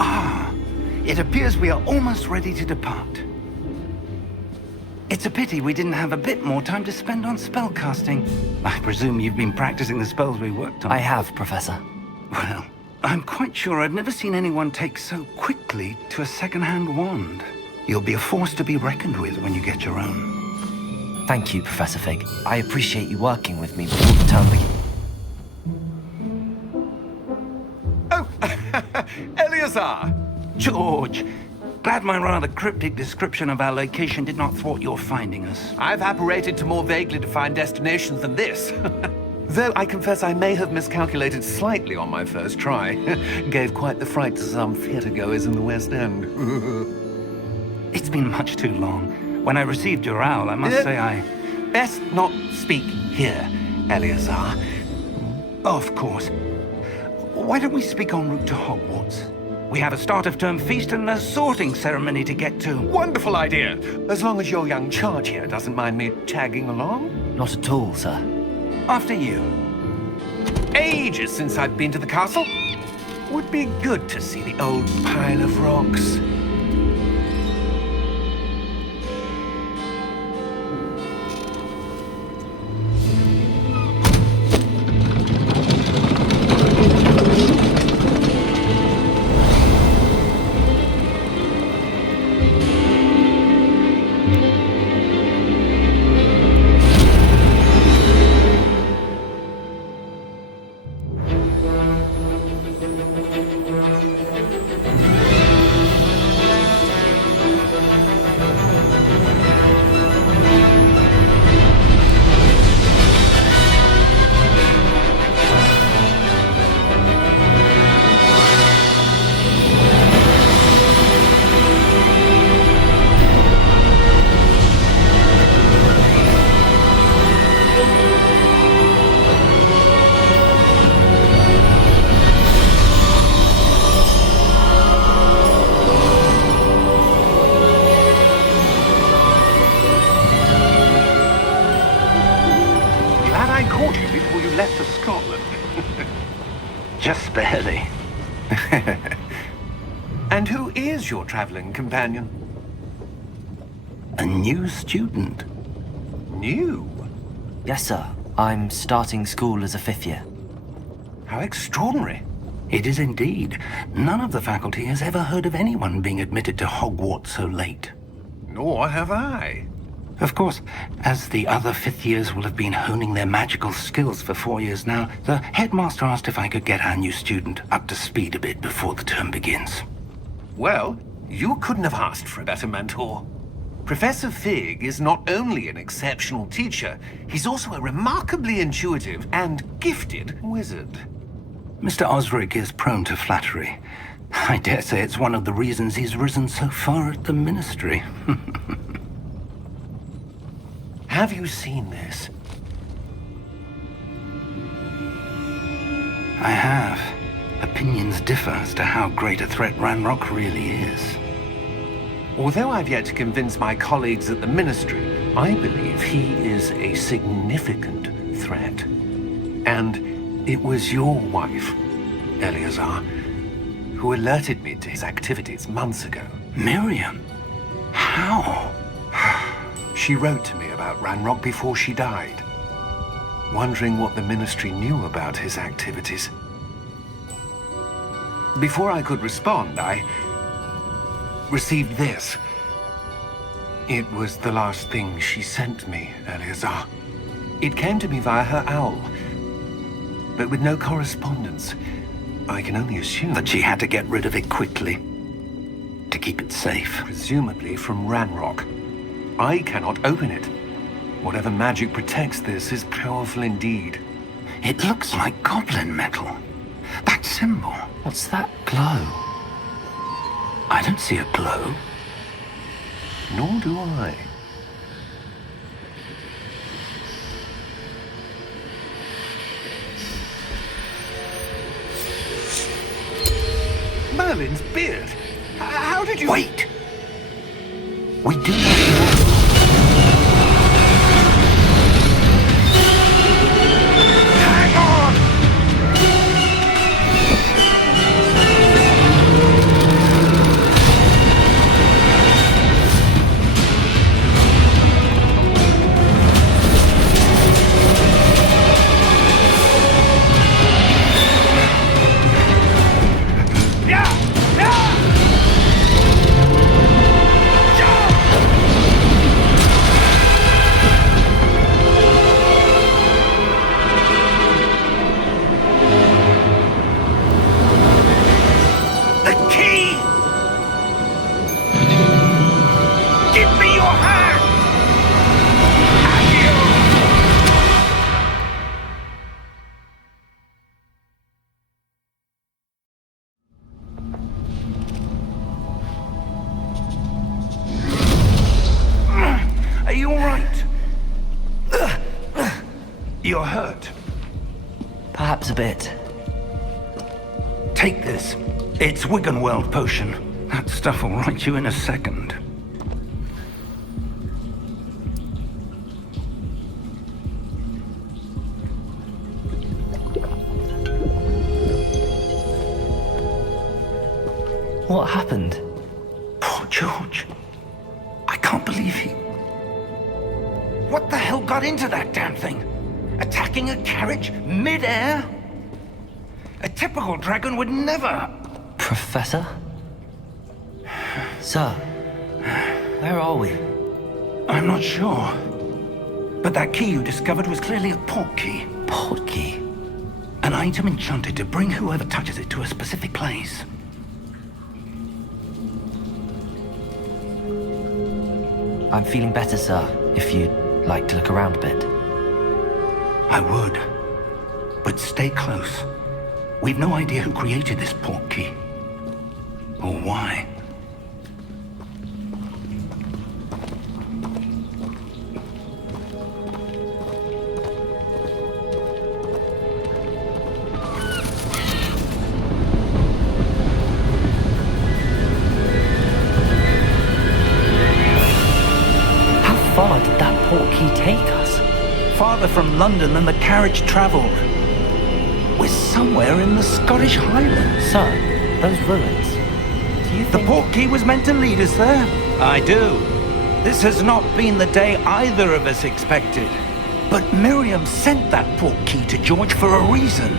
Ah, it appears we are almost ready to depart. It's a pity we didn't have a bit more time to spend on spellcasting. I presume you've been practicing the spells we worked on. I have, Professor. Well, I'm quite sure I've never seen anyone take so quickly to a second-hand wand. You'll be a force to be reckoned with when you get your own. Thank you, Professor Fig. I appreciate you working with me before the term begins. Oh, Eleazar! George, glad my rather cryptic description of our location did not thwart your finding us. I've apparated to more vaguely defined destinations than this. Though I confess I may have miscalculated slightly on my first try. Gave quite the fright to some theatre-goers in the West End. It's been much too long. When I received your owl, I must say I... Best not speak here, Eleazar. Of course. Why don't we speak en route to Hogwarts? We have a start-of-term feast and a sorting ceremony to get to. Wonderful idea! As long as your young charge here doesn't mind me tagging along. Not at all, sir. After you. Ages since I've been to the castle. Would be good to see the old pile of rocks. Just barely. And who is your traveling companion? A new student. New? Yes, sir. I'm starting school as a 5th year. How extraordinary. It is indeed. None of the faculty has ever heard of anyone being admitted to Hogwarts so late. Nor have I. Of course, as the other 5th years will have been honing their magical skills for 4 years now, the headmaster asked if I could get our new student up to speed a bit before the term begins. Well, you couldn't have asked for a better mentor. Professor Fig is not only an exceptional teacher, he's also a remarkably intuitive and gifted wizard. Mr. Osric is prone to flattery. I dare say it's one of the reasons he's risen so far at the ministry. Have you seen this? I have. Opinions differ as to how great a threat Ranrock really is. Although I've yet to convince my colleagues at the ministry, I believe he is a significant threat. And it was your wife, Eleazar, who alerted me to his activities months ago. Miriam? How? She wrote to me about Ranrock before she died, wondering what the ministry knew about his activities. Before I could respond, I received this. It was the last thing she sent me, Eleazar. It came to me via her owl, but with no correspondence. I can only assume that she had to get rid of it quickly, to keep it safe. Presumably from Ranrock. I cannot open it. Whatever magic protects this is powerful indeed. It looks like goblin metal. That symbol. What's that glow? I don't see a glow. Nor do I. Merlin's beard. How did you... Wait! We do not know. Hang on! You're hurt. Perhaps a bit. Take this. It's Wiggenweld potion. That stuff will right you in a second. What happened? Poor George. I can't believe he... What the hell got into that damn thing? Attacking a carriage mid-air? A typical dragon would never... Professor? Sir, where are we? I'm not sure. But that key you discovered was clearly a port key. Port key? An item enchanted to bring whoever touches it to a specific place. I'm feeling better, sir, if you'd like to look around a bit. I would. But stay close. We've no idea who created this port key. Or why. How far did that port key take us? Farther from London than the carriage traveled. We're somewhere in the Scottish Highlands. Sir, those ruins. Do you The think... port key was meant to lead us there? I do. This has not been the day either of us expected. But Miriam sent that port key to George for a reason.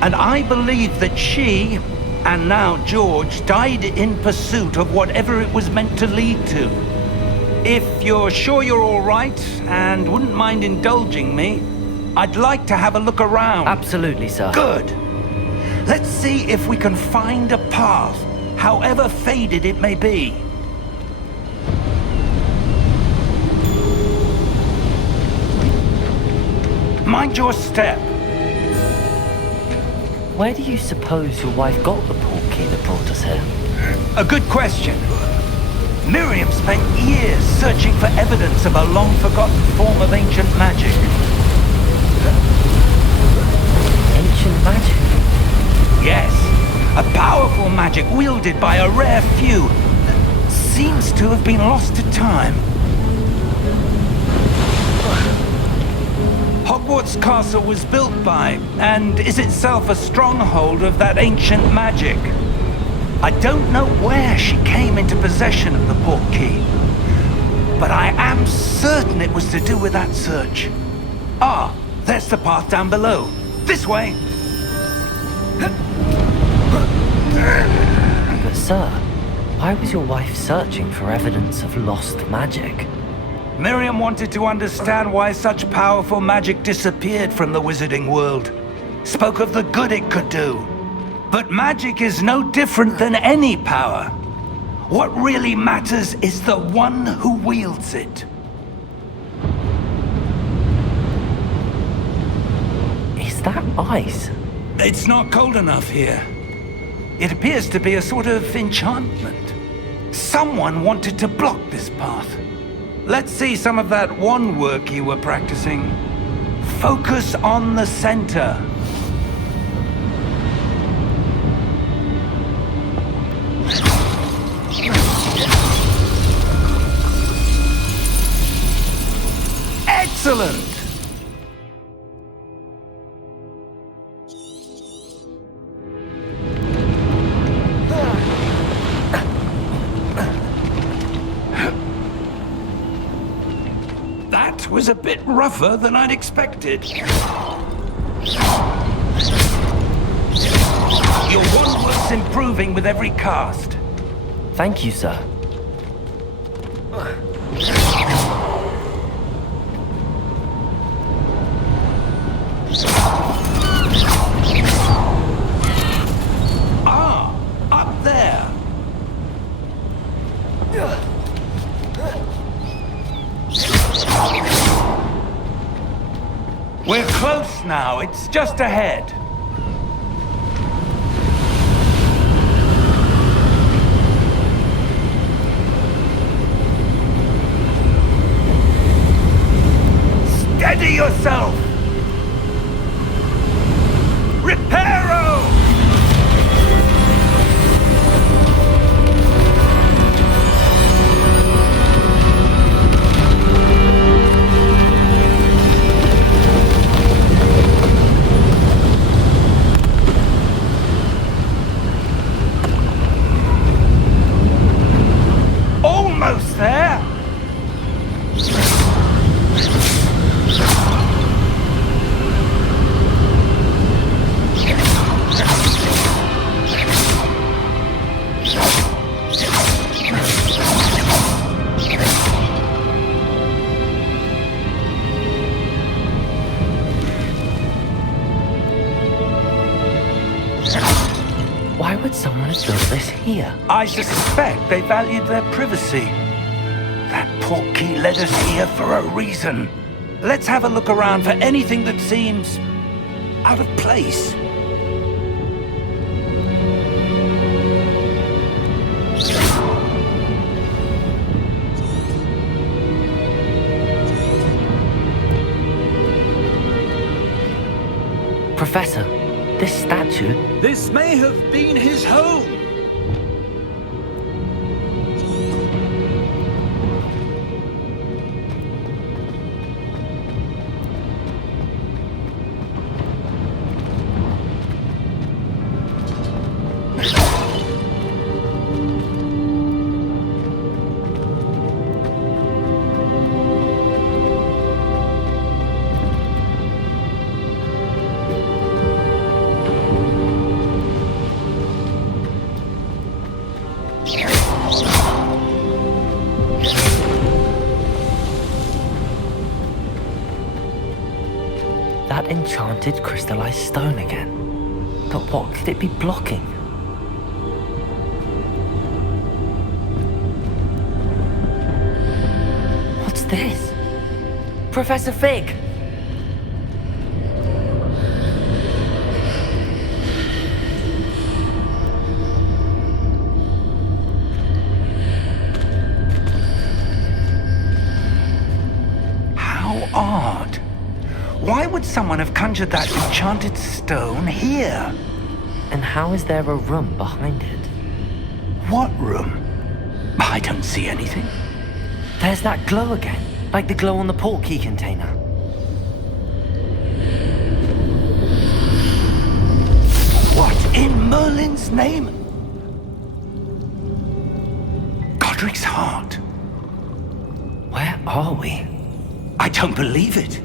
And I believe that she, and now George, died in pursuit of whatever it was meant to lead to. If you're sure you're all right, and wouldn't mind indulging me, I'd like to have a look around. Absolutely, sir. Good. Let's see if we can find a path, however faded it may be. Mind your step. Where do you suppose your wife got the port key that brought us here? A good question. Miriam spent years searching for evidence of a long-forgotten form of ancient magic. Ancient magic? Yes, a powerful magic wielded by a rare few that seems to have been lost to time. Hogwarts Castle was built by, and is itself a stronghold of that ancient magic. I don't know where she came into possession of the port key, but I am certain it was to do with that search. Ah, there's the path down below. This way. But sir, why was your wife searching for evidence of lost magic? Miriam wanted to understand why such powerful magic disappeared from the wizarding world. Spoke of the good it could do. But magic is no different than any power. What really matters is the one who wields it. Is that ice? It's not cold enough here. It appears to be a sort of enchantment. Someone wanted to block this path. Let's see some of that wand work you were practicing. Focus on the center. Excellent! That was a bit rougher than I'd expected. Your wand work's improving with every cast. Thank you, sir. Ah, up there. We're close now. It's just ahead. Steady yourself. Why would someone have built this here? I suspect they valued their privacy. That portkey led us here for a reason. Let's have a look around for anything that seems out of place. Professor, this statue... This may have been his home. That enchanted crystallized stone again. But what could it be blocking? What's this? Professor Fig! How odd. Why would someone have conjured that enchanted stone here? And how is there a room behind it? What room? I don't see anything. There's that glow again, like the glow on the portkey container. What in Merlin's name? Godric's heart. Where are we? I don't believe it.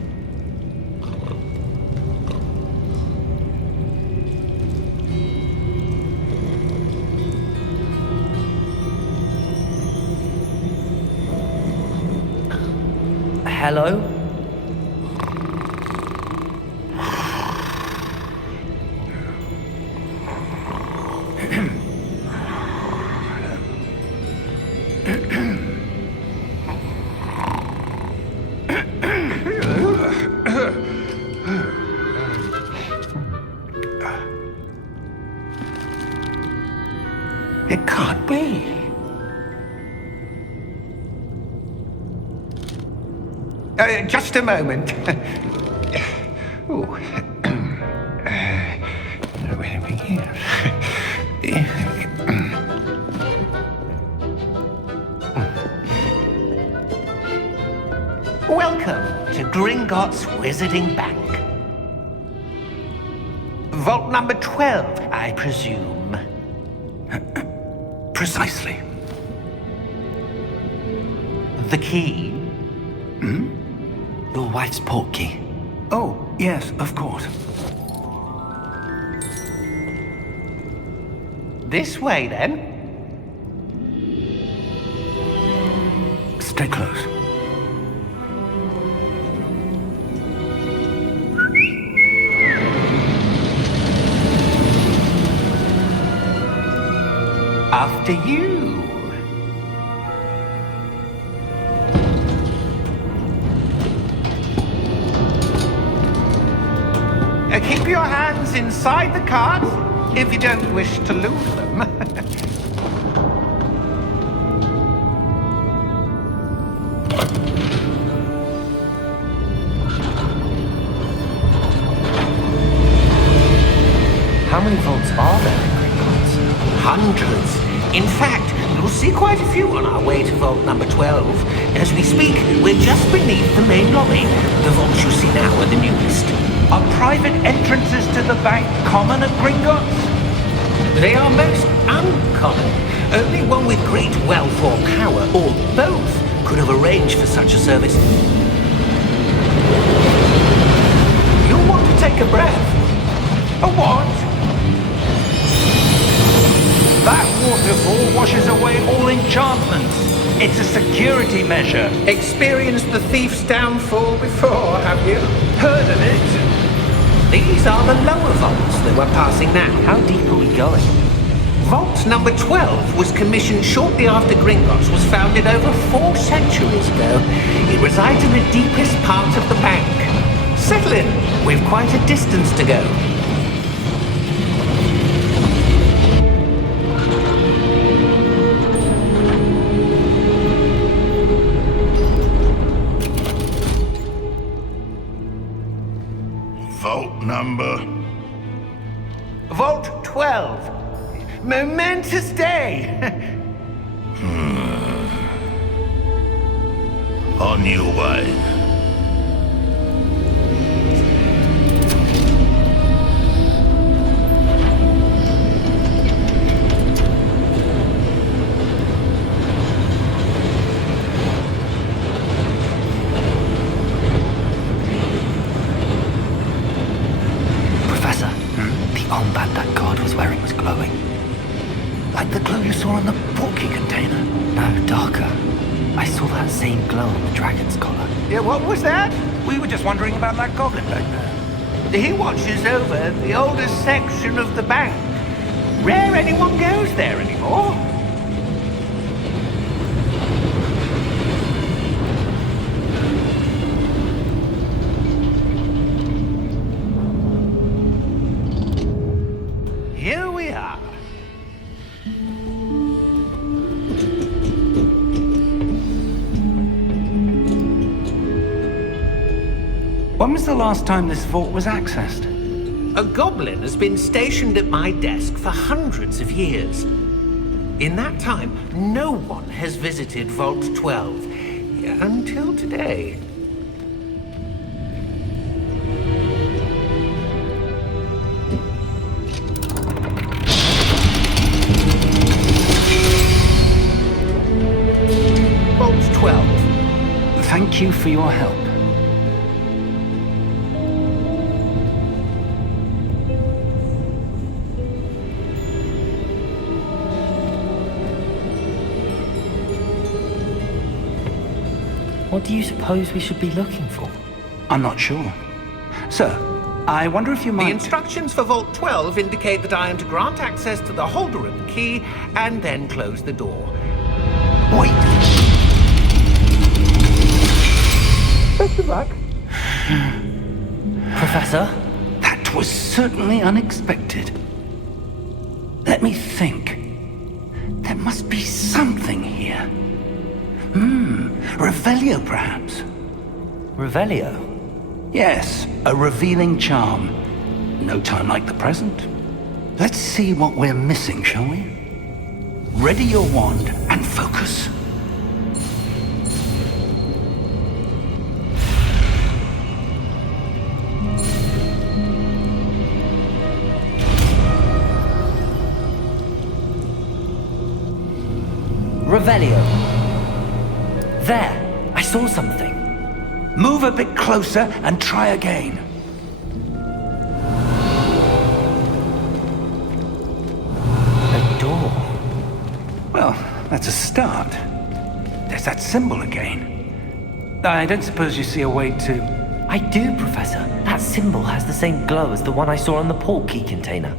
Hello? It can't be. Just a moment. Ooh. Where do we begin? Welcome to Gringotts Wizarding Bank. Vault number 12, I presume. Precisely. The key? Your wife's portkey. Oh, yes, of course. This way, then. Stay close. After you. Keep your hands inside the cart if you don't wish to lose them. How many vaults are there in Gringotts? Hundreds. In fact, you'll see quite a few on our way to vault number 12. As we speak, we're just beneath the main lobby. The vaults you see now are the newest. Are private entrances to the bank common at Gringotts? They are most uncommon. Only one with great wealth or power, or both, could have arranged for such a service. You'll want to take a breath. A what? That waterfall washes away all enchantments. It's a security measure. Experienced the thief's downfall before, have you? Heard of it? These are the lower vaults that we're passing now. How deep are we going? Vault number 12 was commissioned shortly after Gringotts was founded over 4 centuries ago. It resides in the deepest part of the bank. Settle in. We've quite a distance to go. Vault number? Vault 12. Momentous day. On your way. Professor, the armband that guard was wearing was glowing. Like the glow you saw on the porky container. No, darker. I saw that same glow on the dragon's collar. Yeah, what was that? We were just wondering about that goblin back there. He watches over the oldest section of the bank. Rare anyone goes there anymore. Here we are. When was the last time this vault was accessed? A goblin has been stationed at my desk for hundreds of years. In that time, no one has visited Vault 12 until today. Vault 12. Thank you for your help. What do you suppose we should be looking for? I'm not sure. Sir, I wonder if you The might... instructions for Vault 12 indicate that I am to grant access to the holder of the key and then close the door. Wait! Best of luck. Professor? That was certainly unexpected. Let me think. There must be something here. Revelio, perhaps? Revelio? Yes, a revealing charm. No time like the present. Let's see what we're missing, shall we? Ready your wand and focus. Revelio. There! I saw something. Move a bit closer and try again. A door. Well, that's a start. There's that symbol again. I don't suppose you see a way to... I do, Professor. That symbol has the same glow as the one I saw on the port key container.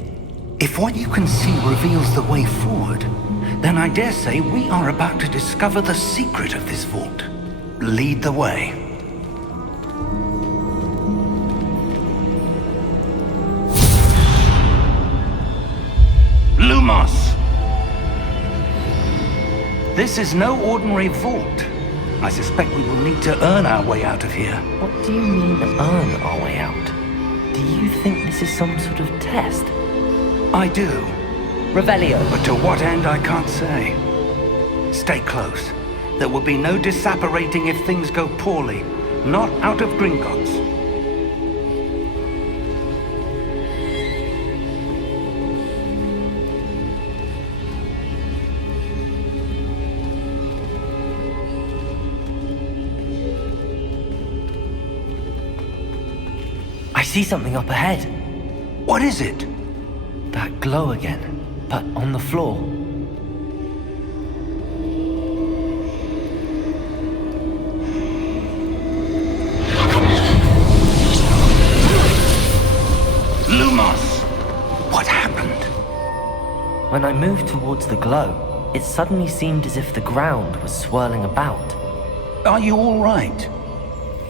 If what you can see reveals the way forward, then I dare say we are about to discover the secret of this vault. Lead the way. Lumos! This is no ordinary vault. I suspect we will need to earn our way out of here. What do you mean, earn our way out? Do you think this is some sort of test? I do, Revelio. but to what end I can't say. Stay close. There will be no disapparating if things go poorly. Not out of Gringotts. I see something up ahead. What is it? That glow again, but on the floor. When I moved towards the glow, it suddenly seemed as if the ground was swirling about. Are you all right?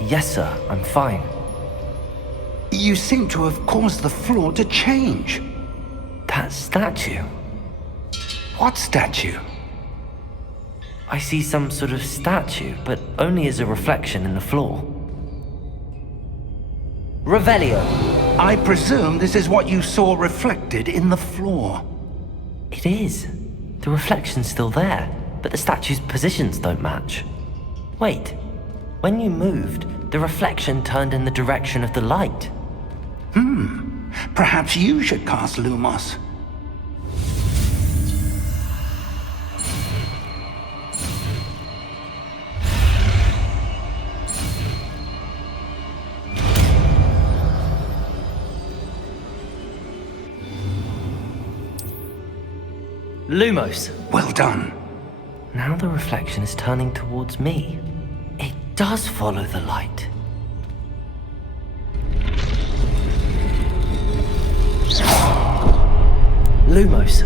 Yes, sir, I'm fine. You seem to have caused the floor to change. That statue. What statue? I see some sort of statue, but only as a reflection in the floor. Revelio. I presume this is what you saw reflected in the floor. It is. The reflection's still there, but the statue's positions don't match. Wait, when you moved, the reflection turned in the direction of the light. Perhaps you should cast Lumos. Lumos. Well done. Now the reflection is turning towards me. It does follow the light. Lumos.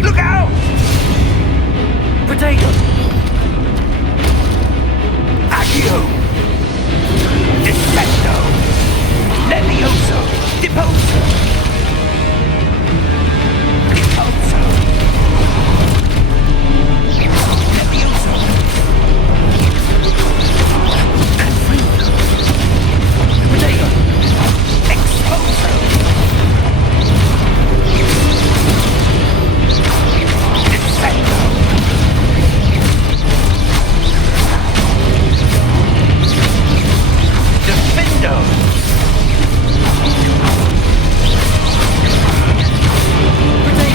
Look out! Potato! Accio! Defendo! Levioso! Deposo! Deposo! Levioso! Confringo! Potato! Exposo! Defendo! Defendo!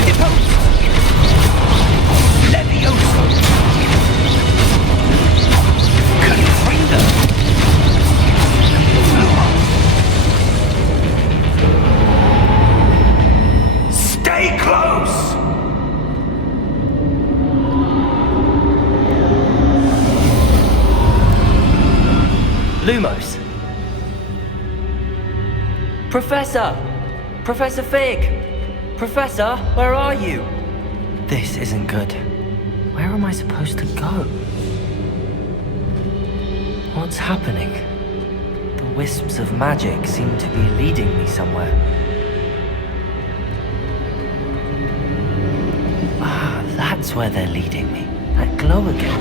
Deposo! Levioso! Confringo! Stay close! Lumos. Professor! Professor Fig! Professor, where are you? This isn't good. Where am I supposed to go? What's happening? The wisps of magic seem to be leading me somewhere. Ah, that's where they're leading me. That glow again.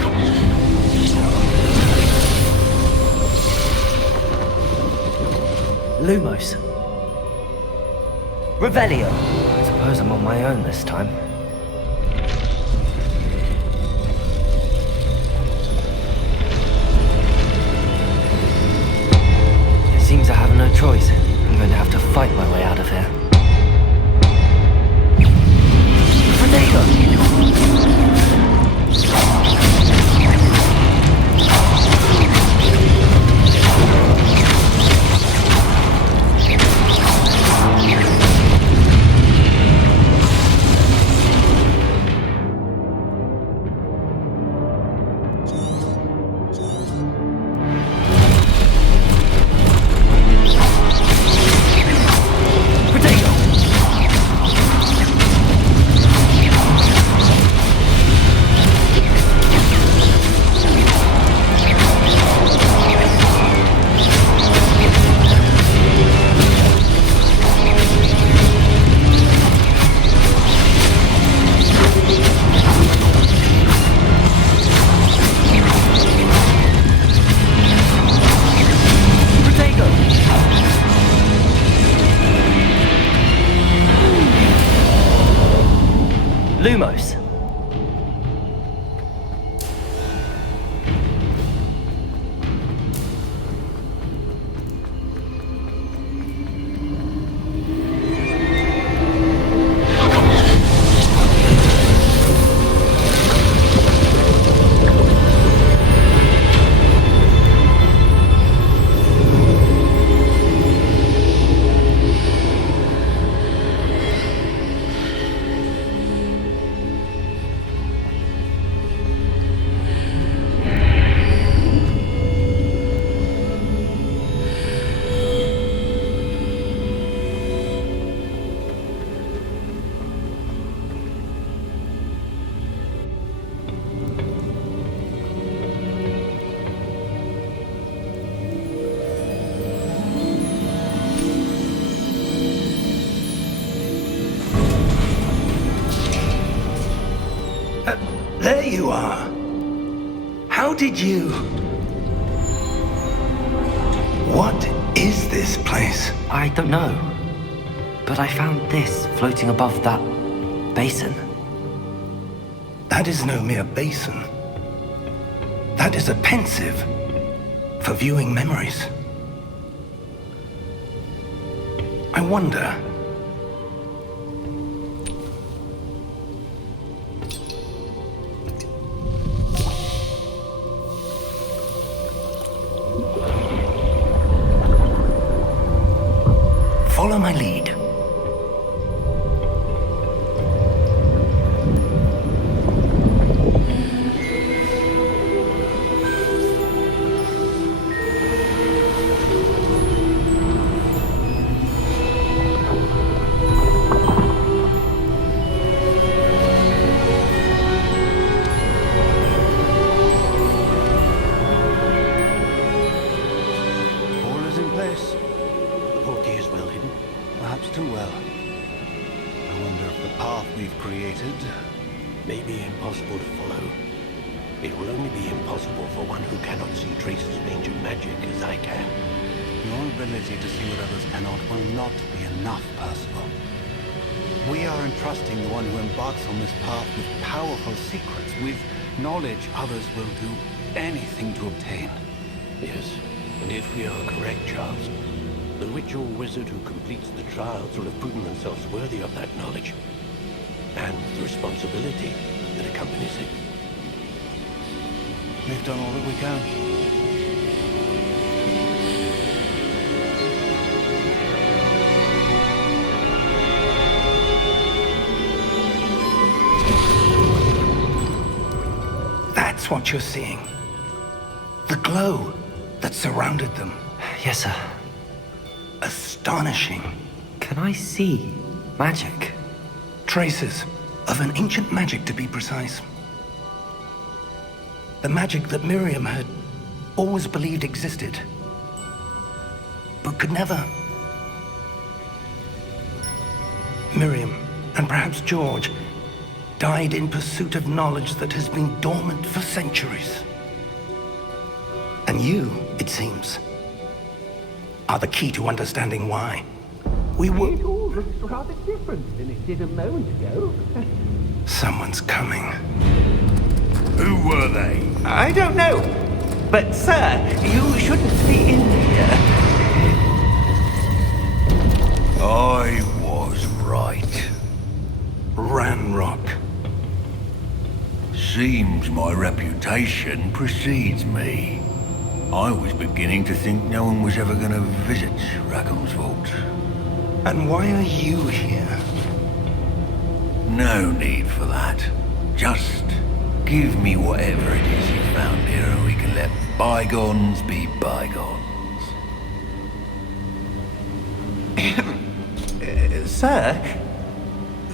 Lumos. Revelio. I suppose I'm on my own this time. It seems I have no choice. I'm going to have to fight my way out of here. Potato! Lumos. How did you... What is this place? I don't know. But I found this floating above that basin. That is no mere basin. That is a pensive for viewing memories. I wonder... Follow my lead. All is in place. The portkey is well hidden. Perhaps too well. I wonder if the path we've created may be impossible to follow. It will only be impossible for one who cannot see traces of ancient magic as I can. Your ability to see what others cannot will not be enough, Percival. We are entrusting the one who embarks on this path with powerful secrets, with knowledge others will do anything to obtain. Yes, and if we are correct, Charles, the witch or wizard who completes the trials will have proven themselves worthy of that knowledge, and the responsibility that accompanies it. We've done all that we can. That's what you're seeing. The glow that surrounded them. Yes, sir. Astonishing. Can I see magic? Traces of an ancient magic, to be precise. The magic that Miriam had always believed existed, but could never. Miriam, and perhaps George, died in pursuit of knowledge that has been dormant for centuries. And you, it seems, are the key to understanding why. We were... It all looks rather different than it did a moment ago. Someone's coming. Who were they? I don't know. But, sir, you shouldn't be in here. I was right. Ranrock. Seems my reputation precedes me. I was beginning to think no one was ever going to visit Rackham's vault. And why are you here? No need for that. Just give me whatever it is you found here and we can let bygones be bygones. Sir,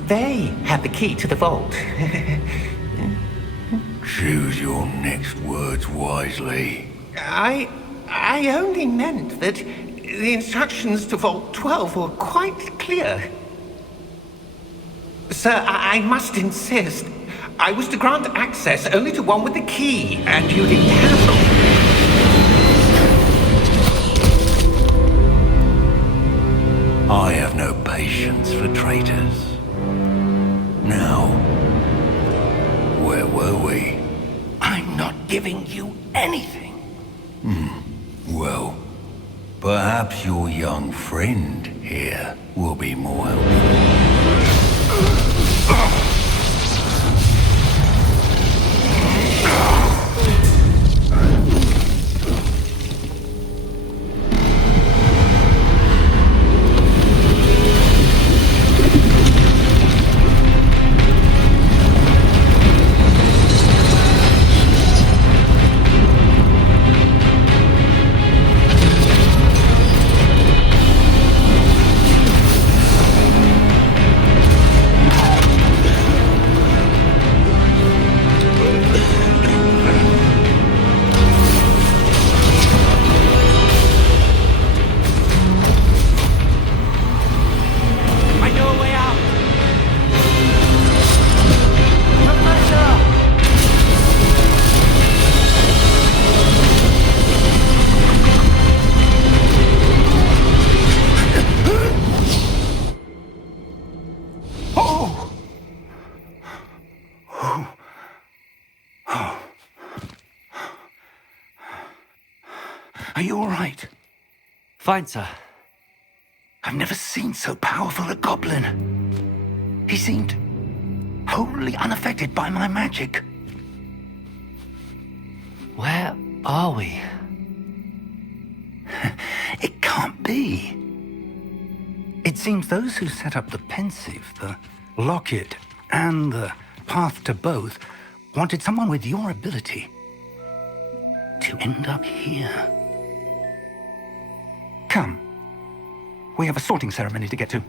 they have the key to the vault. Choose your next words wisely. I only meant that the instructions to Vault 12 were quite clear. Sir, I must insist. I was to grant access only to one with the key, and you didn't cancel. I have no patience for traitors. Now, where were we? I'm not giving you anything. Well, perhaps your young friend here will be more helpful. Are you all right? Fine, sir. I've never seen so powerful a goblin. He seemed wholly unaffected by my magic. Where are we? It can't be. It seems those who set up the pensive, the locket, and the path to both wanted someone with your ability to end up here. Come. We have a sorting ceremony to get to.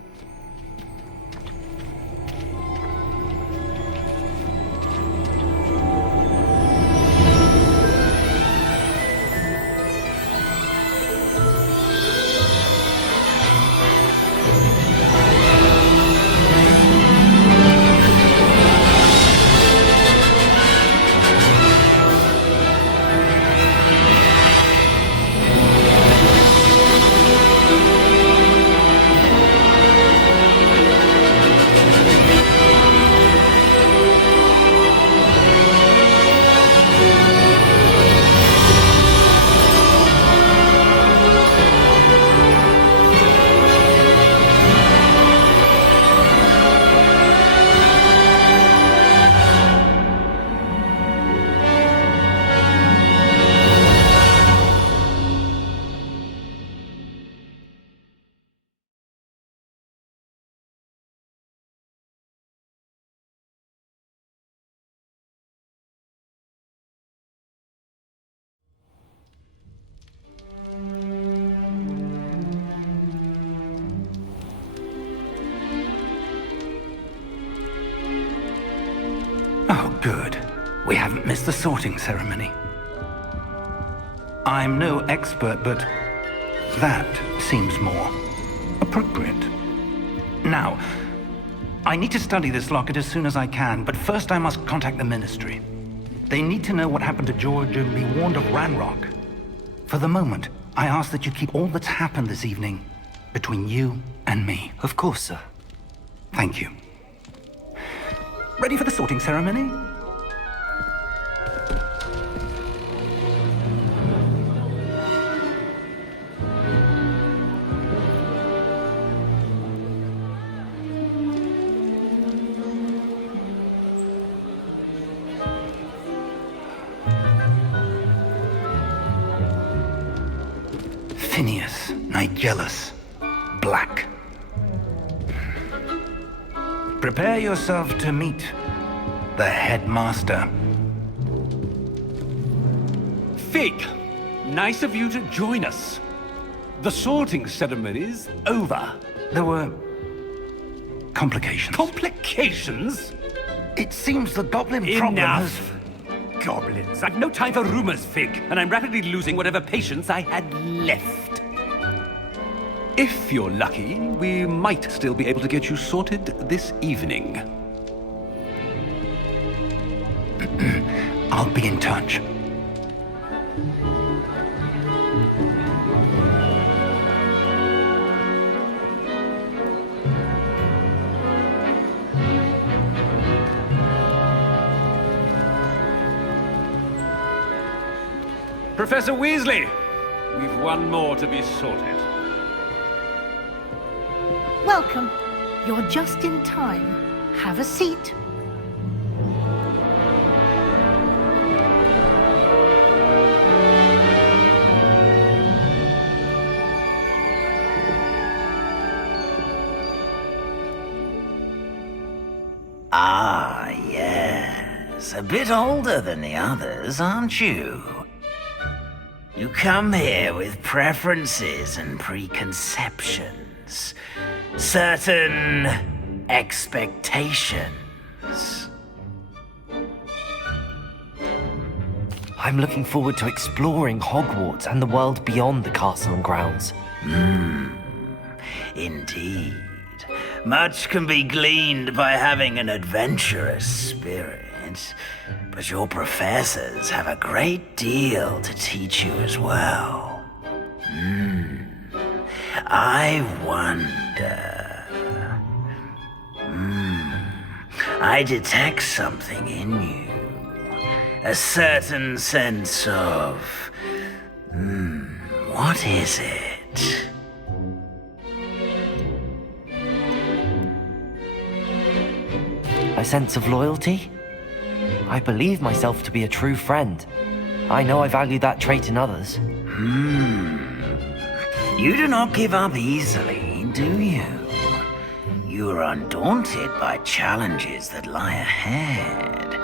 Oh, good. We haven't missed the sorting ceremony. I'm no expert, but that seems more appropriate. Now, I need to study this locket as soon as I can, but first I must contact the Ministry. They need to know what happened to George and be warned of Ranrock. For the moment, I ask that you keep all that's happened this evening between you and me. Of course, sir. Thank you. Ready for the sorting ceremony? Phineas, Nigellus, Black. Prepare yourself to meet the headmaster. Fig, nice of you to join us. The sorting ceremony's over. There were complications. Complications? It seems the goblin problem has... Enough! Goblins. I've no time for rumors, Fig, and I'm rapidly losing whatever patience I had left. If you're lucky, we might still be able to get you sorted this evening. I'll be in touch. Professor Weasley, we've one more to be sorted. Welcome. You're just in time. Have a seat. Ah, yes. A bit older than the others, aren't you? You come here with preferences and preconceptions. Certain expectations. I'm looking forward to exploring Hogwarts and the world beyond the castle and grounds. Indeed. Much can be gleaned by having an adventurous spirit, but your professors have a great deal to teach you as well. I wonder... I detect something in you. A certain sense of... What is it? A sense of loyalty? I believe myself to be a true friend. I know I value that trait in others. You do not give up easily, do you? You are undaunted by challenges that lie ahead.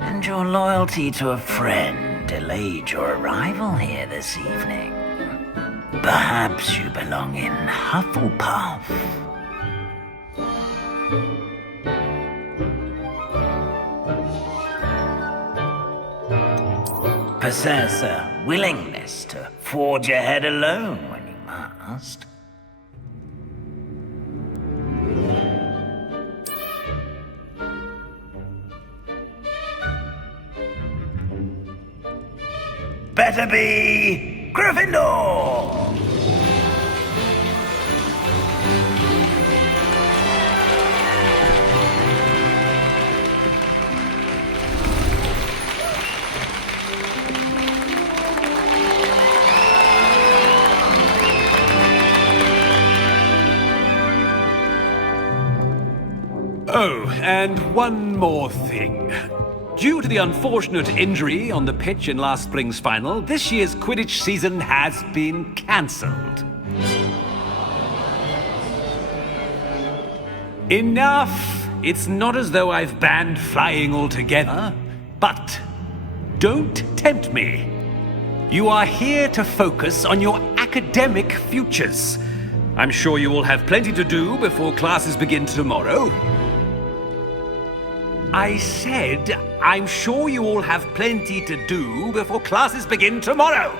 And your loyalty to a friend delayed your arrival here this evening. Perhaps you belong in Hufflepuff. Possess a willingness to forge ahead alone when you must. Better be Gryffindor! Oh, and one more thing. Due to the unfortunate injury on the pitch in last spring's final, this year's Quidditch season has been cancelled. Enough! It's not as though I've banned flying altogether, but don't tempt me. You are here to focus on your academic futures. I'm sure you will have plenty to do before classes begin tomorrow. I said, I'm sure you all have plenty to do before classes begin tomorrow.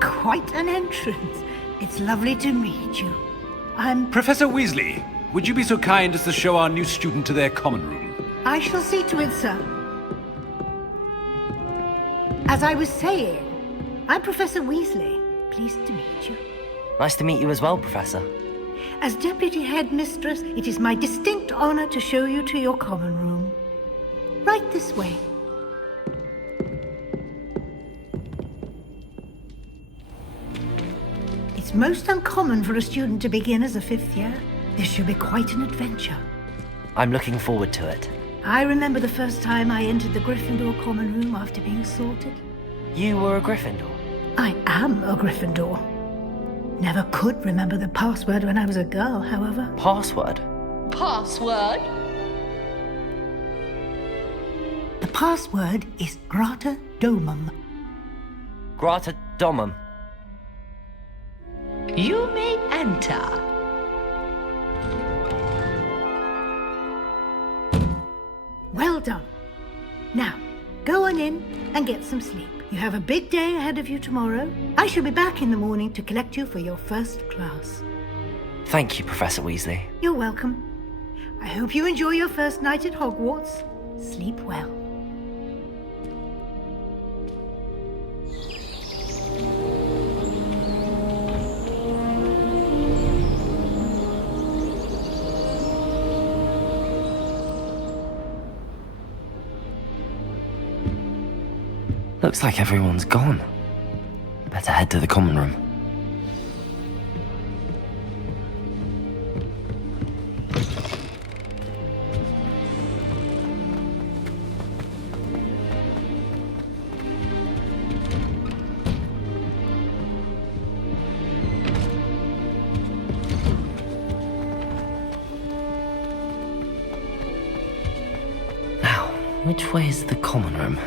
Quite an entrance. It's lovely to meet you. I'm... Professor Weasley, would you be so kind as to show our new student to their common room? I shall see to it, sir. As I was saying, I'm Professor Weasley. Pleased to meet you. Nice to meet you as well, Professor. As Deputy Headmistress, it is my distinct honor to show you to your common room. Right this way. It's most uncommon for a student to begin as a fifth year. This should be quite an adventure. I'm looking forward to it. I remember the first time I entered the Gryffindor common room after being sorted. You were a Gryffindor? I am a Gryffindor. Never could remember the password when I was a girl, however. Password? Password? The password is Grata Domum. Grata Domum. You may enter. Well done. Now, go on in and get some sleep. You have a big day ahead of you tomorrow. I shall be back in the morning to collect you for your first class. Thank you, Professor Weasley. You're welcome. I hope you enjoy your first night at Hogwarts. Sleep well. Looks like everyone's gone. Better head to the common room. Now, which way is the common room?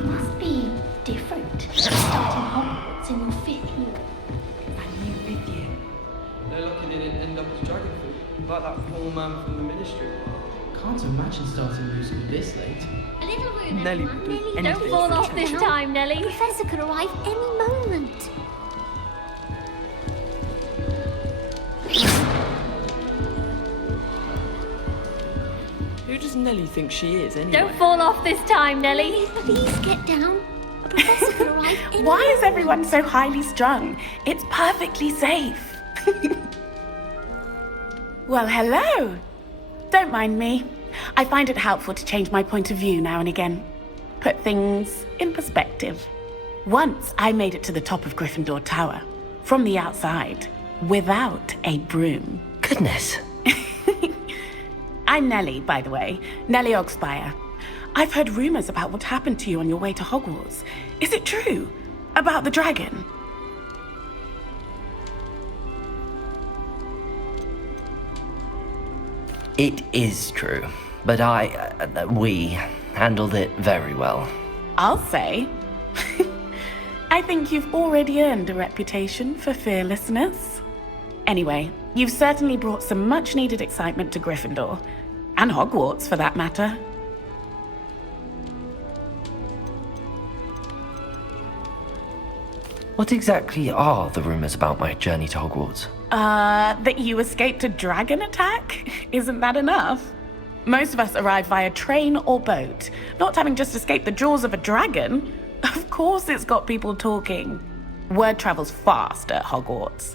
Must be different. Starting Hogwarts in your 5th year. And you 5th year? No lucky they didn't end up as dragon fruit, like that poor man from the ministry. Can't imagine starting new school this late. A little room, Nelly everyone. would do Nelly, anything don't fall for off a this treasure. time, Nelly. The professor could arrive any moment. does Nellie think she is, anyway? Don't fall off this time, Nellie. Please get down. A professor could arrive in. Why is everyone so highly strung? It's perfectly safe. Well, hello. Don't mind me. I find it helpful to change my point of view now and again. Put things in perspective. Once I made it to the top of Gryffindor Tower, from the outside, without a broom. Goodness. I'm Nellie, by the way. Nellie Ogspire. I've heard rumors about what happened to you on your way to Hogwarts. Is it true? About the dragon? It is true, but we handled it very well. I'll say. I think you've already earned a reputation for fearlessness. Anyway, you've certainly brought some much-needed excitement to Gryffindor. And Hogwarts, for that matter. What exactly are the rumors about my journey to Hogwarts? That you escaped a dragon attack? Isn't that enough? Most of us arrive via train or boat, not having just escaped the jaws of a dragon. Of course it's got people talking. Word travels fast at Hogwarts.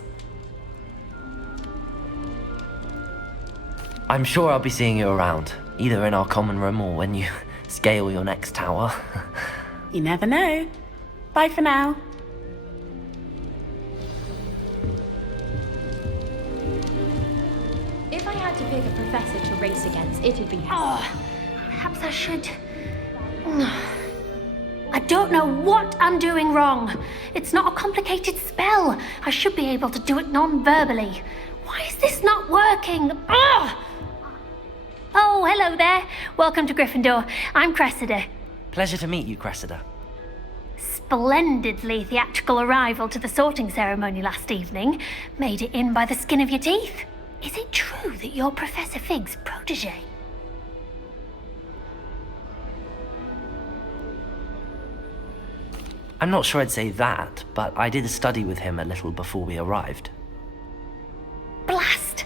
I'm sure I'll be seeing you around, either in our common room or when you scale your next tower. You never know. Bye for now. If I had to pick a professor to race against, it'd be him. Oh, perhaps I should. I don't know what I'm doing wrong. It's not a complicated spell. I should be able to do it non-verbally. Why is this not working? Ugh! Oh, hello there. Welcome to Gryffindor. I'm Cressida. Pleasure to meet you, Cressida. Splendidly theatrical arrival to the sorting ceremony last evening. Made it in by the skin of your teeth. Is it true that you're Professor Fig's protege? I'm not sure I'd say that, but I did study with him a little before we arrived. Blast!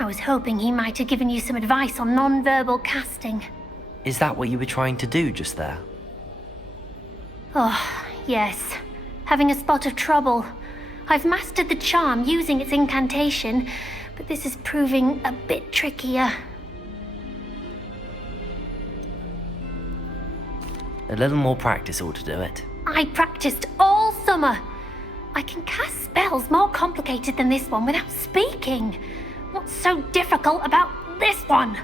I was hoping he might have given you some advice on non-verbal casting. Is that what you were trying to do just there? Oh, yes. Having a spot of trouble. I've mastered the charm using its incantation, but this is proving a bit trickier. A little more practice ought to do it. I practiced all summer. I can cast spells more complicated than this one without speaking. What's so difficult about this one?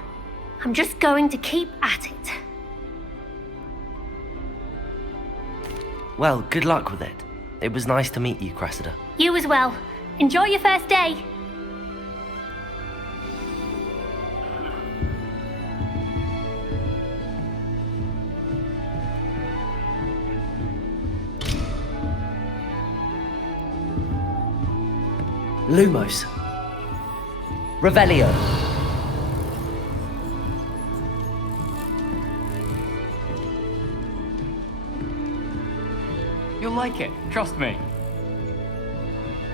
I'm just going to keep at it. Well, good luck with it. It was nice to meet you, Cressida. You as well. Enjoy your first day. Lumos. Revelio. You'll like it, trust me.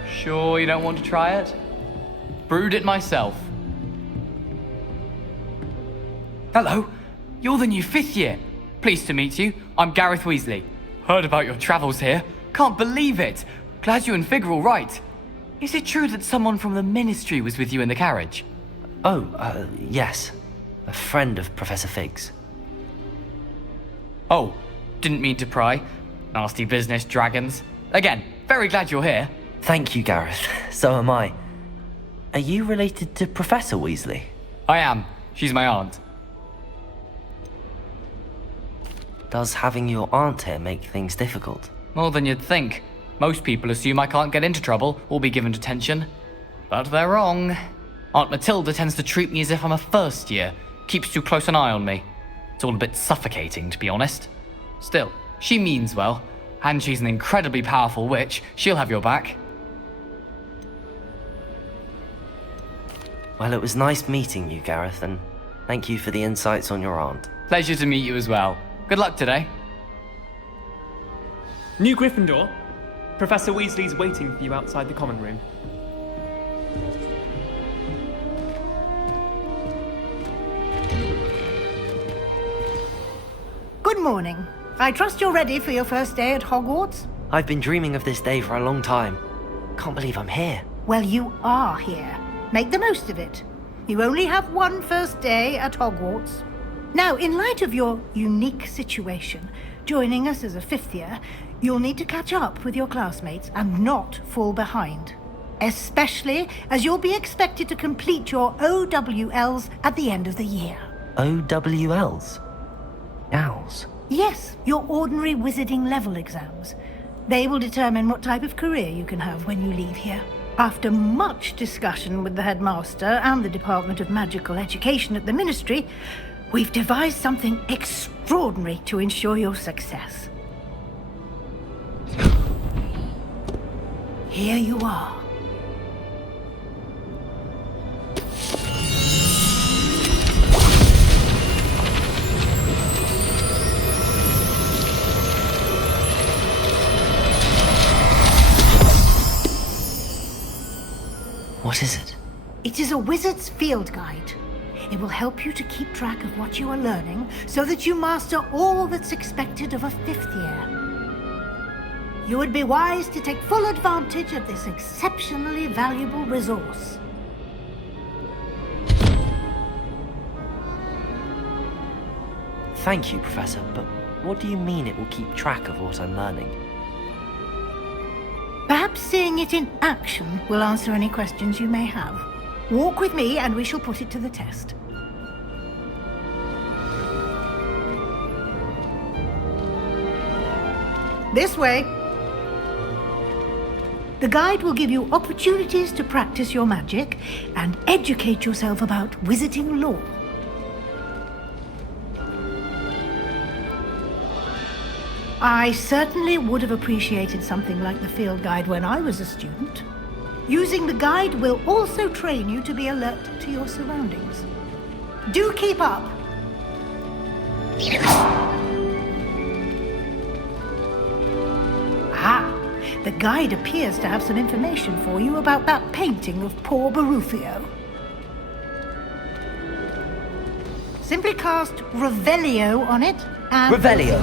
Sure you don't want to try it? Brewed it myself. Hello, you're the new 5th year. Pleased to meet you. I'm Gareth Weasley. Heard about your travels here. Can't believe it. Glad you and Fig are all right. Is it true that someone from the Ministry was with you in the carriage? Oh, yes. A friend of Professor Fig's. Oh, didn't mean to pry. Nasty business, dragons. Again, very glad you're here. Thank you, Gareth. So am I. Are you related to Professor Weasley? I am. She's my aunt. Does having your aunt here make things difficult? More than you'd think. Most people assume I can't get into trouble or be given detention. But they're wrong. Aunt Matilda tends to treat me as if I'm a first year. Keeps too close an eye on me. It's all a bit suffocating, to be honest. Still, she means well. And she's an incredibly powerful witch. She'll have your back. Well, it was nice meeting you, Gareth, and thank you for the insights on your aunt. Pleasure to meet you as well. Good luck today. New Gryffindor. Professor Weasley's waiting for you outside the common room. Good morning. I trust you're ready for your first day at Hogwarts? I've been dreaming of this day for a long time. Can't believe I'm here. Well, you are here. Make the most of it. You only have one first day at Hogwarts. Now, in light of your unique situation, joining us as a fifth year, you'll need to catch up with your classmates and not fall behind. Especially as you'll be expected to complete your OWLs at the end of the year. OWLs? Owls? Yes, your ordinary wizarding level exams. They will determine what type of career you can have when you leave here. After much discussion with the headmaster and the Department of Magical Education at the Ministry, we've devised something extraordinary to ensure your success. Here you are. What is it? It is a wizard's field guide. It will help you to keep track of what you are learning so that you master all that's expected of a fifth year. You would be wise to take full advantage of this exceptionally valuable resource. Thank you, Professor, but what do you mean it will keep track of what I'm learning? Perhaps seeing it in action will answer any questions you may have. Walk with me and we shall put it to the test. This way. The guide will give you opportunities to practice your magic and educate yourself about wizarding lore. I certainly would have appreciated something like the field guide when I was a student. Using the guide will also train you to be alert to your surroundings. Do keep up! Ah, the guide appears to have some information for you about that painting of poor Barufio. Simply cast Revelio on it and... Revelio!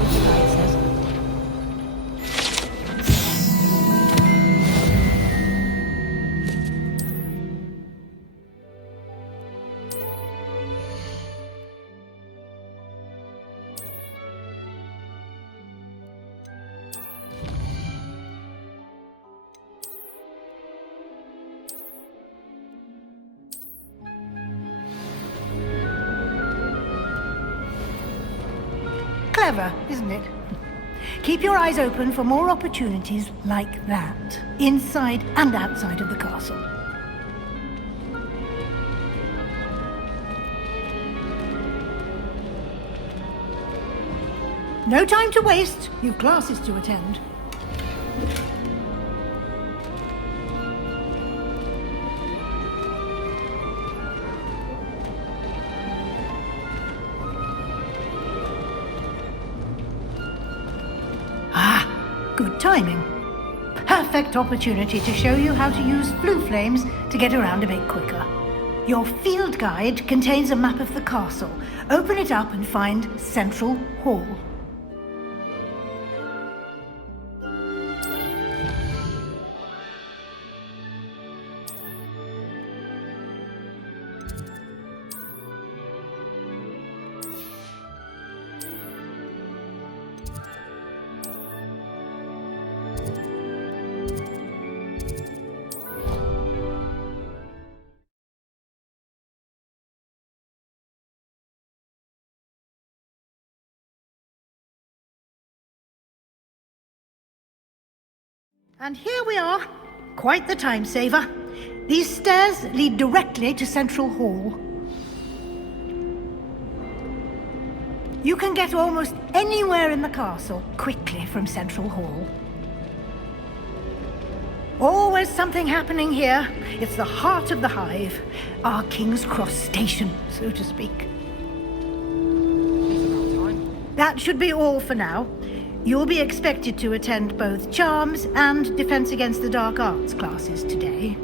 Clever, isn't it? Keep your eyes open for more opportunities like that, inside and outside of the castle. No time to waste. You've classes to attend. Good timing. Perfect opportunity to show you how to use flue flames to get around a bit quicker. Your field guide contains a map of the castle. Open it up and find Central Hall. And here we are. Quite the time saver. These stairs lead directly to Central Hall. You can get almost anywhere in the castle quickly from Central Hall. Always something happening here. It's the heart of the hive. Our King's Cross station, so to speak. That should be all for now. You'll be expected to attend both Charms and Defense Against the Dark Arts classes today.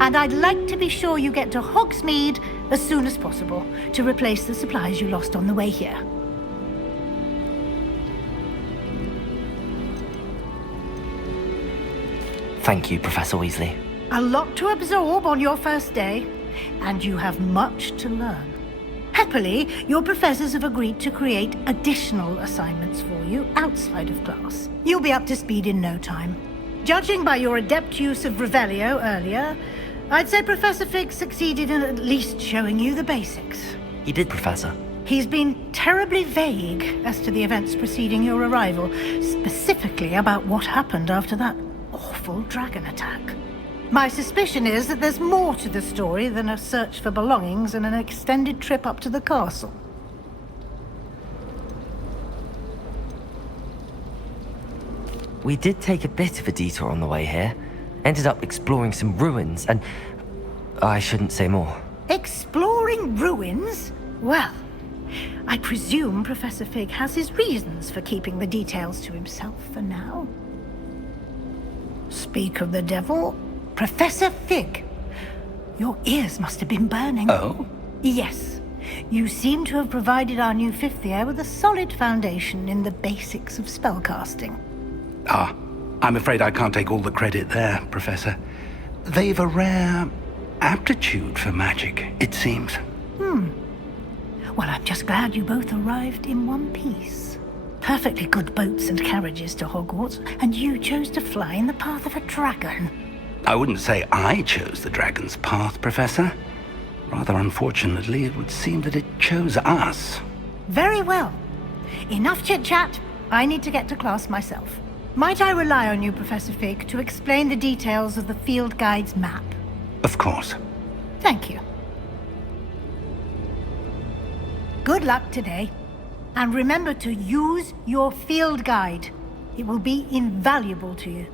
And I'd like to be sure you get to Hogsmeade as soon as possible to replace the supplies you lost on the way here. Thank you, Professor Weasley. A lot to absorb on your first day, and you have much to learn. Happily, your professors have agreed to create additional assignments for you outside of class. You'll be up to speed in no time. Judging by your adept use of Revelio earlier, I'd say Professor Fig succeeded in at least showing you the basics. He did, Professor. He's been terribly vague as to the events preceding your arrival, specifically about what happened after that awful dragon attack. My suspicion is that there's more to the story than a search for belongings and an extended trip up to the castle. We did take a bit of a detour on the way here. Ended up exploring some ruins, and I shouldn't say more. Exploring ruins? Well, I presume Professor Fig has his reasons for keeping the details to himself for now. Speak of the devil, Professor Fig. Your ears must have been burning. Oh? Yes. You seem to have provided our new fifth year with a solid foundation in the basics of spellcasting. Ah, I'm afraid I can't take all the credit there, Professor. They've a rare aptitude for magic, it seems. Well, I'm just glad you both arrived in one piece. Perfectly good boats and carriages to Hogwarts, and you chose to fly in the path of a dragon. I wouldn't say I chose the dragon's path, Professor. Rather unfortunately, it would seem that it chose us. Very well. Enough chit-chat. I need to get to class myself. Might I rely on you, Professor Fig, to explain the details of the field guide's map? Of course. Thank you. Good luck today. And remember to use your field guide. It will be invaluable to you.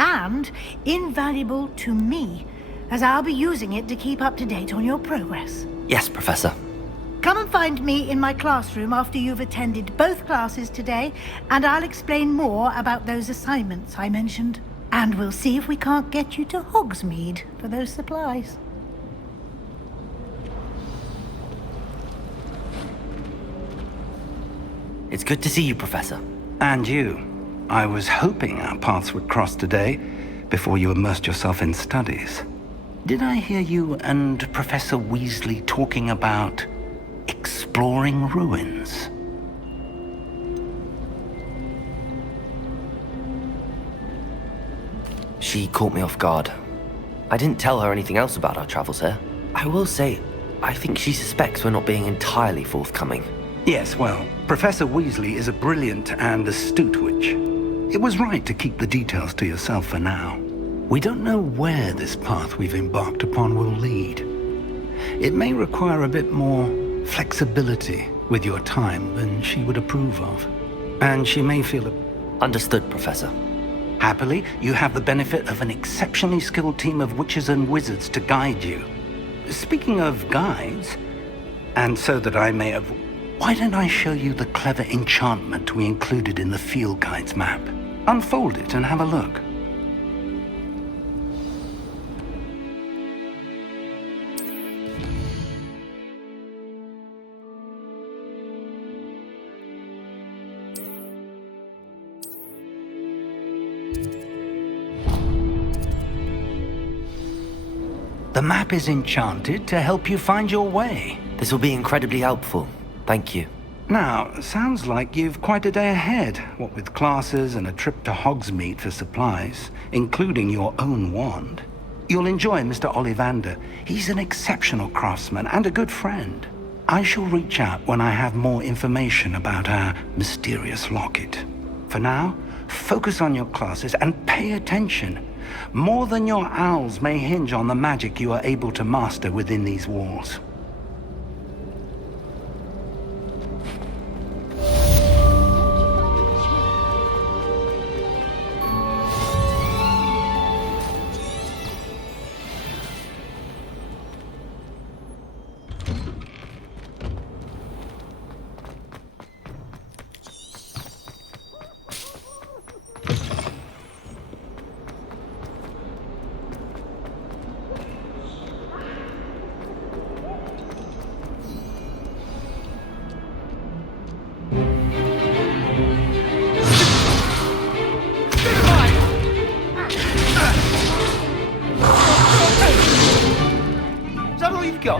And invaluable to me, as I'll be using it to keep up to date on your progress. Yes, Professor. Come and find me in my classroom after you've attended both classes today, and I'll explain more about those assignments I mentioned. And we'll see if we can't get you to Hogsmeade for those supplies. It's good to see you, Professor. And you. I was hoping our paths would cross today, before you immersed yourself in studies. Did I hear you and Professor Weasley talking about exploring ruins? She caught me off guard. I didn't tell her anything else about our travels here. I will say, I think she suspects we're not being entirely forthcoming. Yes, well, Professor Weasley is a brilliant and astute witch. It was right to keep the details to yourself for now. We don't know where this path we've embarked upon will lead. It may require a bit more flexibility with your time than she would approve of. And she may feel Understood, Professor. Happily, you have the benefit of an exceptionally skilled team of witches and wizards to guide you. Speaking of guides, and so that I may have... Why don't I show you the clever enchantment we included in the field guide's map? Unfold it and have a look. The map is enchanted to help you find your way. This will be incredibly helpful. Thank you. Now, sounds like you've quite a day ahead, what with classes and a trip to Hogsmeade for supplies, including your own wand. You'll enjoy Mr. Ollivander. He's an exceptional craftsman and a good friend. I shall reach out when I have more information about our mysterious locket. For now, focus on your classes and pay attention. More than your owls may hinge on the magic you are able to master within these walls.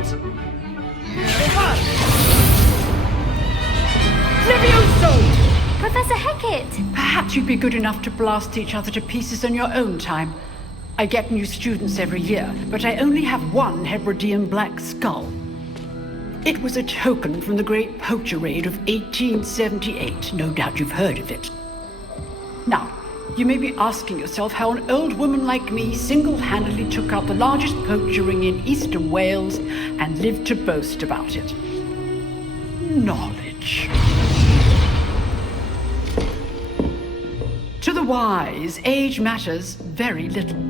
idiot! Levioso! Professor Hackett! Perhaps you'd be good enough to blast each other to pieces on your own time. I get new students every year, but I only have one Hebridean black skull. It was a token from the Great Poacher Raid of 1878. No doubt you've heard of it. Now, you may be asking yourself how an old woman like me single-handedly took out the largest poacher ring in eastern Wales and lived to boast about it. Knowledge. To the wise, age matters very little.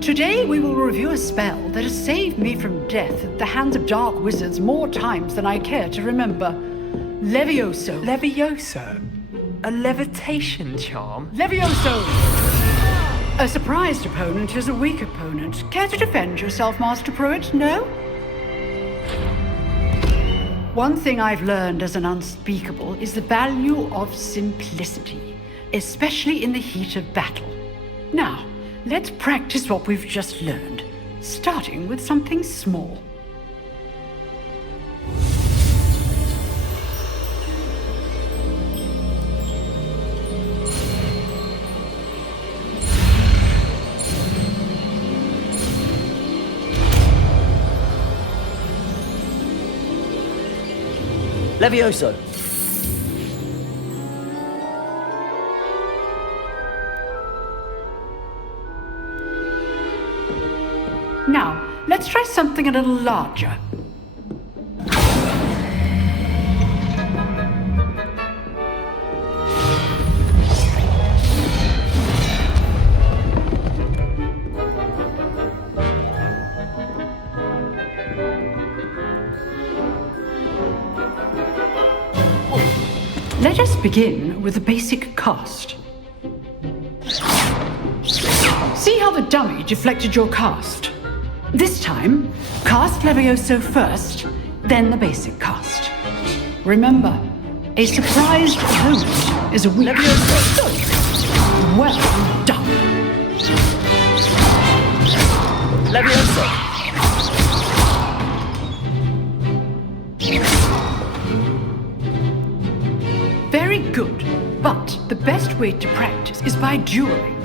Today we will review a spell that has saved me from death at the hands of dark wizards more times than I care to remember. Levioso. Levioso? A levitation charm? Levioso! A surprised opponent is a weak opponent. Care to defend yourself, Master Pruitt? No? One thing I've learned as an unspeakable is the value of simplicity, especially in the heat of battle. Now, let's practice what we've just learned, starting with something small. Levioso! Now, let's try something a little larger. Let us begin with the basic cast. See how the dummy deflected your cast? This time, cast Levioso first, then the basic cast. Remember, a surprised opponent is a weak Levioso. Well done. Levioso! Very good, but the best way to practice is by dueling.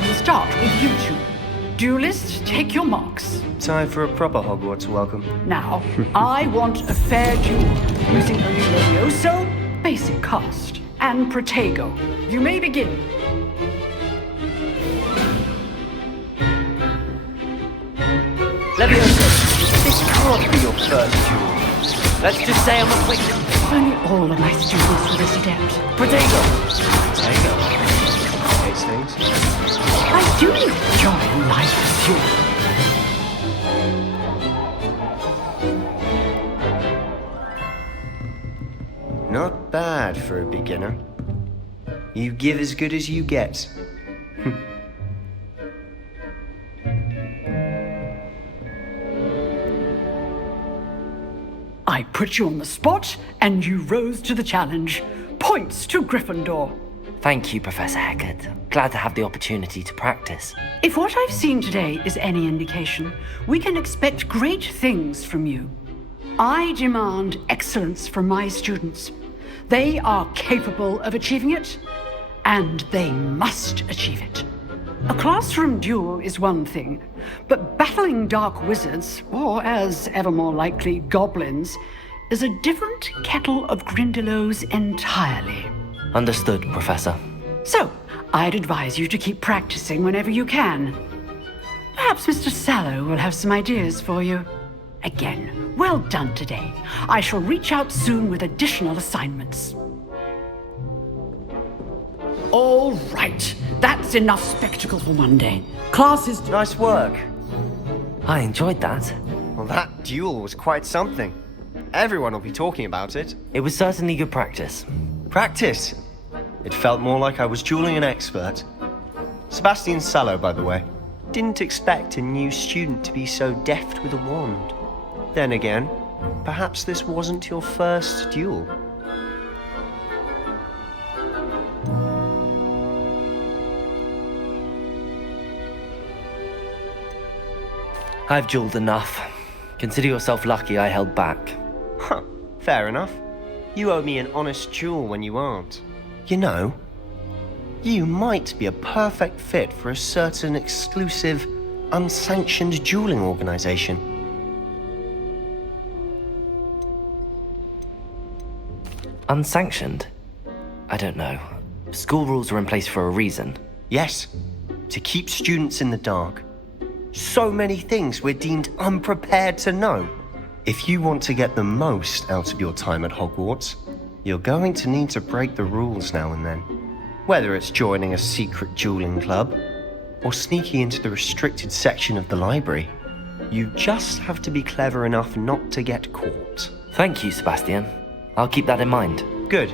We'll start with you two. Duelists, take your marks. Time for a proper Hogwarts welcome. Now, I want a fair duel, using only Levioso, basic cast, and Protego. You may begin. Levioso, this can't be your first duel. Let's just say I'm afflicted. Only all of my students were this adept. Protego! Protego? Hates things. I do enjoy life too. Not bad for a beginner. You give as good as you get. I put you on the spot, and you rose to the challenge. Points to Gryffindor. Thank you, Professor Hackett. Glad to have the opportunity to practice. If what I've seen today is any indication, we can expect great things from you. I demand excellence from my students. They are capable of achieving it, and they must achieve it. A classroom duel is one thing, but battling dark wizards, or as ever more likely, goblins, is a different kettle of Grindylows entirely. Understood, Professor. So, I'd advise you to keep practicing whenever you can. Perhaps Mr. Sallow will have some ideas for you. Again, well done today. I shall reach out soon with additional assignments. All right, that's enough spectacle for one day. Class is... Nice work. I enjoyed that. Well, that duel was quite something. Everyone will be talking about it. It was certainly good practice. Practice? It felt more like I was dueling an expert. Sebastian Sallow, by the way. Didn't expect a new student to be so deft with a wand. Then again, perhaps this wasn't your first duel. I've dueled enough. Consider yourself lucky I held back. Huh, fair enough. You owe me an honest jewel when you aren't. You know, you might be a perfect fit for a certain exclusive, unsanctioned dueling organization. Unsanctioned? I don't know. School rules are in place for a reason. Yes, to keep students in the dark. So many things we're deemed unprepared to know. If you want to get the most out of your time at Hogwarts, you're going to need to break the rules now and then. Whether it's joining a secret dueling club, or sneaking into the restricted section of the library, you just have to be clever enough not to get caught. Thank you, Sebastian. I'll keep that in mind. Good.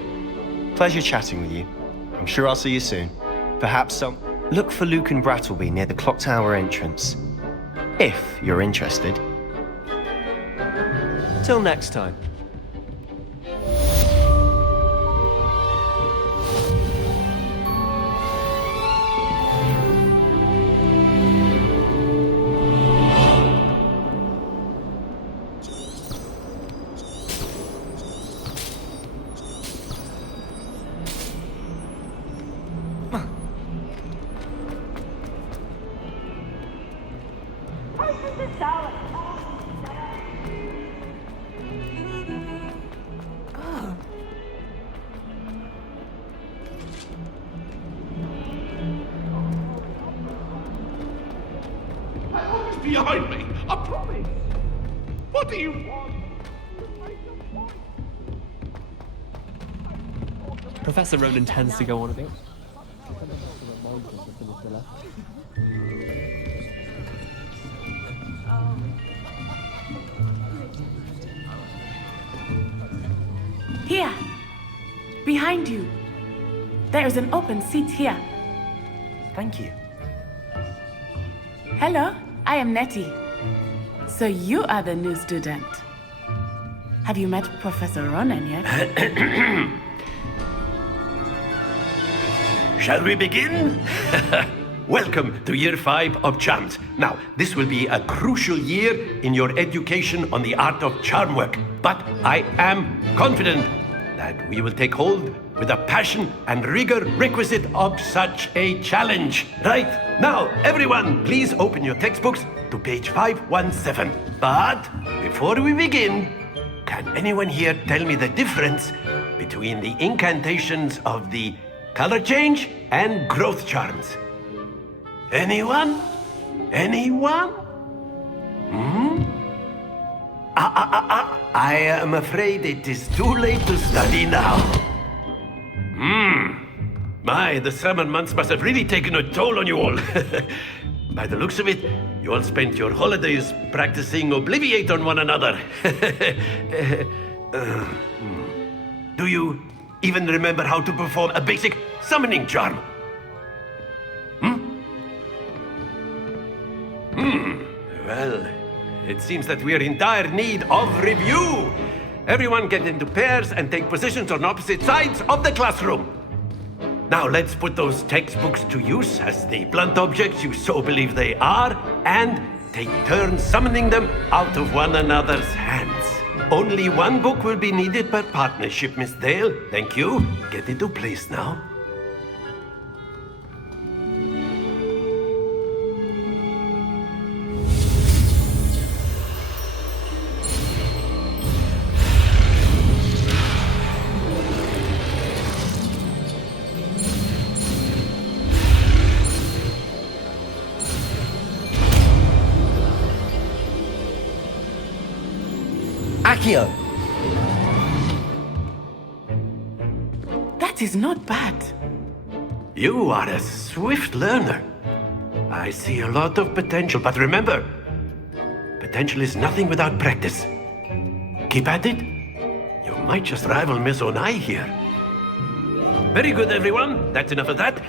Pleasure chatting with you. I'm sure I'll see you soon. Perhaps look for Luke and Brattleby near the clock tower entrance. If you're interested. Till next time. Behind me, I promise. What do you want? Professor Ronan tends to go on a bit. Here, behind you. There is an open seat here. Thank you. Hello, I am Nettie. So you are the new student. Have you met Professor Ronan yet? Shall we begin? Welcome to Year 5 of Charms. Now, this will be a crucial year in your education on the art of charm work. But I am confident that we will take hold with the passion and rigor requisite of such a challenge. Right, now, everyone, please open your textbooks to page 517. But before we begin, can anyone here tell me the difference between the incantations of the color change and growth charms? Anyone? Anyone? I am afraid it is too late to study now. My, the summer months must have really taken a toll on you all. By the looks of it, you all spent your holidays practicing Obliviate on one another. Do you even remember how to perform a basic summoning charm? Well, it seems that we are in dire need of review. Everyone get into pairs and take positions on opposite sides of the classroom. Now let's put those textbooks to use as the blunt objects you so believe they are, and take turns summoning them out of one another's hands. Only one book will be needed per partnership, Miss Dale. Thank you. Get into place now. Accio! That is not bad. You are a swift learner. I see a lot of potential, but remember, potential is nothing without practice. Keep at it. You might just rival Miss Onai here. Very good, everyone. That's enough of that.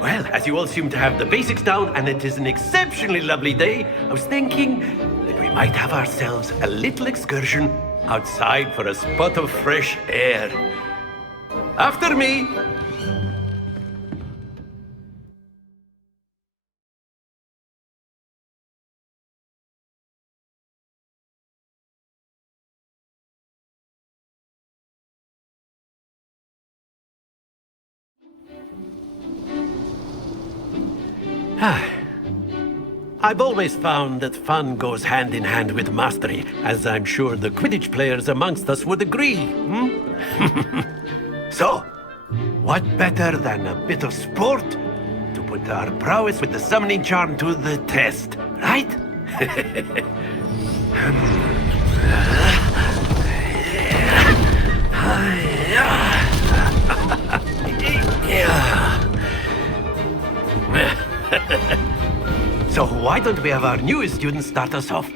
Well, as you all seem to have the basics down, and it is an exceptionally lovely day, I was thinking that we might have ourselves a little excursion outside for a spot of fresh air. After me! I've always found that fun goes hand in hand with mastery, as I'm sure the Quidditch players amongst us would agree. So, what better than a bit of sport to put our prowess with the summoning charm to the test, right? So why don't we have our newest student start us off?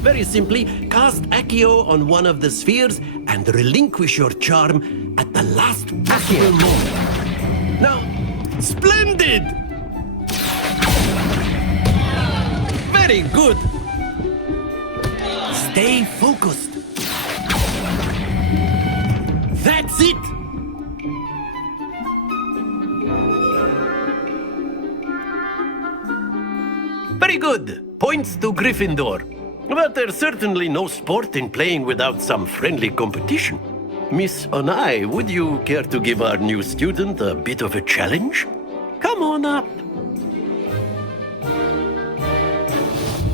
Very simply, cast Accio on one of the spheres and relinquish your charm at the last possible moment. Now, splendid! Very good! Stay focused. That's it! Very good. Points to Gryffindor. But there's certainly no sport in playing without some friendly competition. Miss Onai, would you care to give our new student a bit of a challenge? Come on up.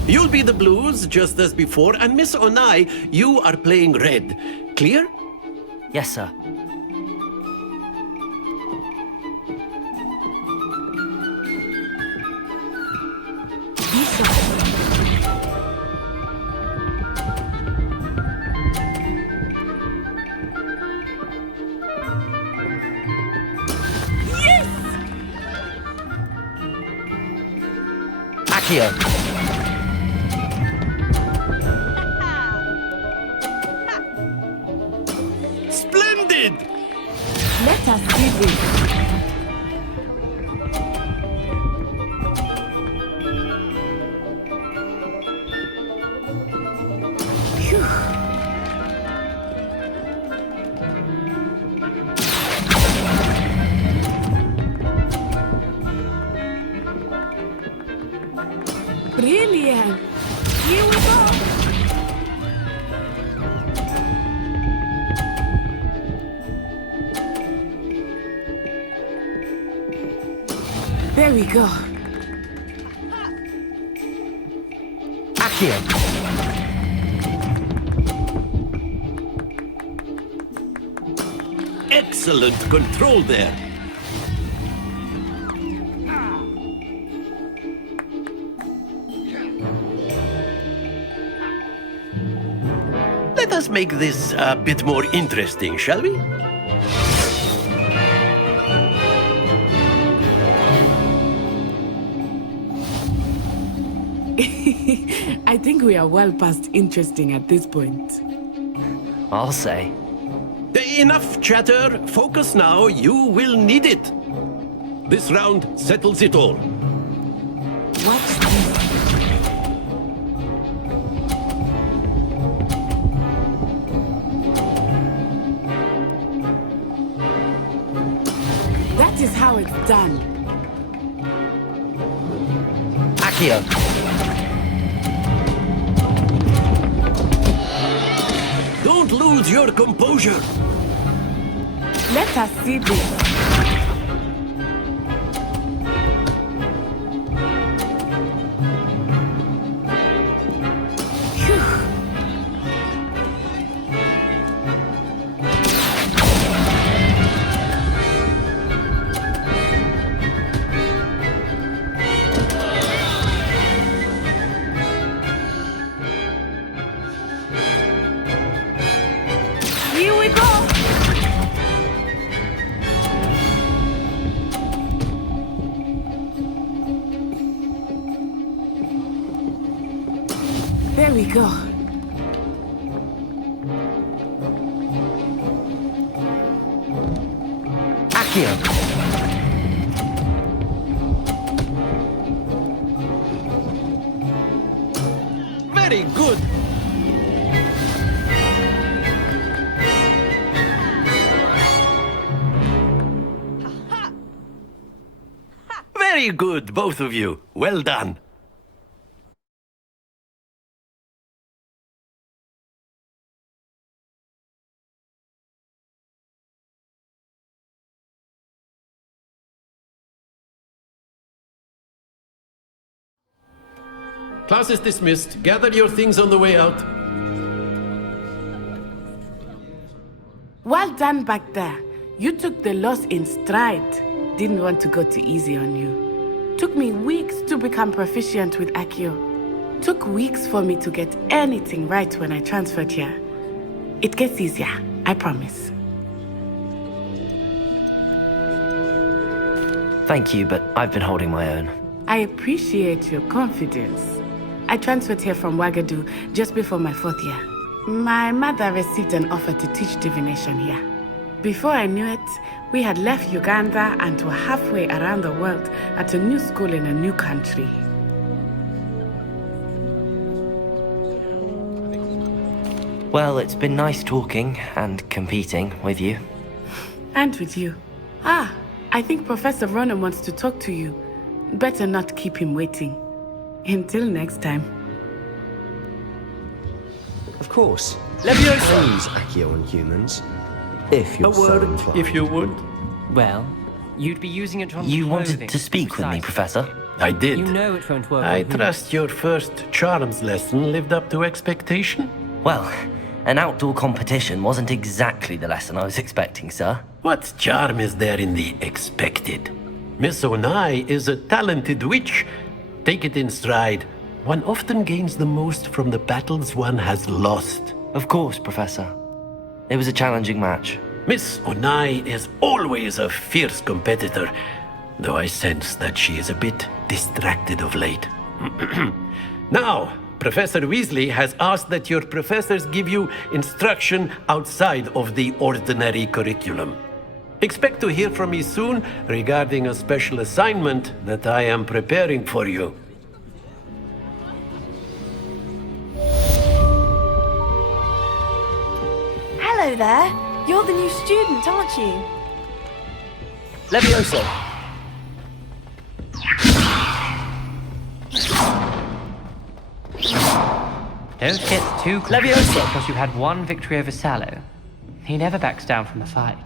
You'll be the blues, just as before, and Miss Onai, you are playing red. Clear? Yes, sir. Accio. Splendid! Let us do this. Brilliant! Here we go! There we go. Accio. Excellent control there. Let us make this a bit more interesting, shall we? I think we are well past interesting at this point. I'll say. Enough chatter. Focus now. You will need it. This round settles it all. Watch this. That is how it's done. Accio. Don't lose your composure. Let us see this. Here we go! There we go. Accio. Very good. Very good, both of you. Well done. Class is dismissed. Gather your things on the way out. Well done back there. You took the loss in stride. Didn't want to go too easy on you. Took me weeks to become proficient with Accio. Took weeks for me to get anything right when I transferred here. It gets easier, I promise. Thank you, but I've been holding my own. I appreciate your confidence. I transferred here from Wagadu just before my 4th year. My mother received an offer to teach divination here. Before I knew it, we had left Uganda and were halfway around the world at a new school in a new country. Well, it's been nice talking and competing with you. And with you. I think Professor Ronan wants to talk to you. Better not keep him waiting. Until next time. Of course. Leviosa! I use Accio on humans. If you're A so word, inclined. if you would. Well, you'd be using it on You clothing, wanted to speak with me, Professor? I did. You know it won't work I on humans. trust your first charms lesson lived up to expectation? Well, an outdoor competition wasn't exactly the lesson I was expecting, sir. What charm is there in the expected? Miss Onai is a talented witch. Take it in stride. One often gains the most from the battles one has lost. Of course, Professor. It was a challenging match. Miss Onai is always a fierce competitor, though I sense that she is a bit distracted of late. Now, Professor Weasley has asked that your professors give you instruction outside of the ordinary curriculum. Expect to hear from me soon regarding a special assignment that I am preparing for you. Hello there. You're the new student, aren't you? Leviosa! Don't get too Leviosa because you had one victory over Sallow. He never backs down from a fight.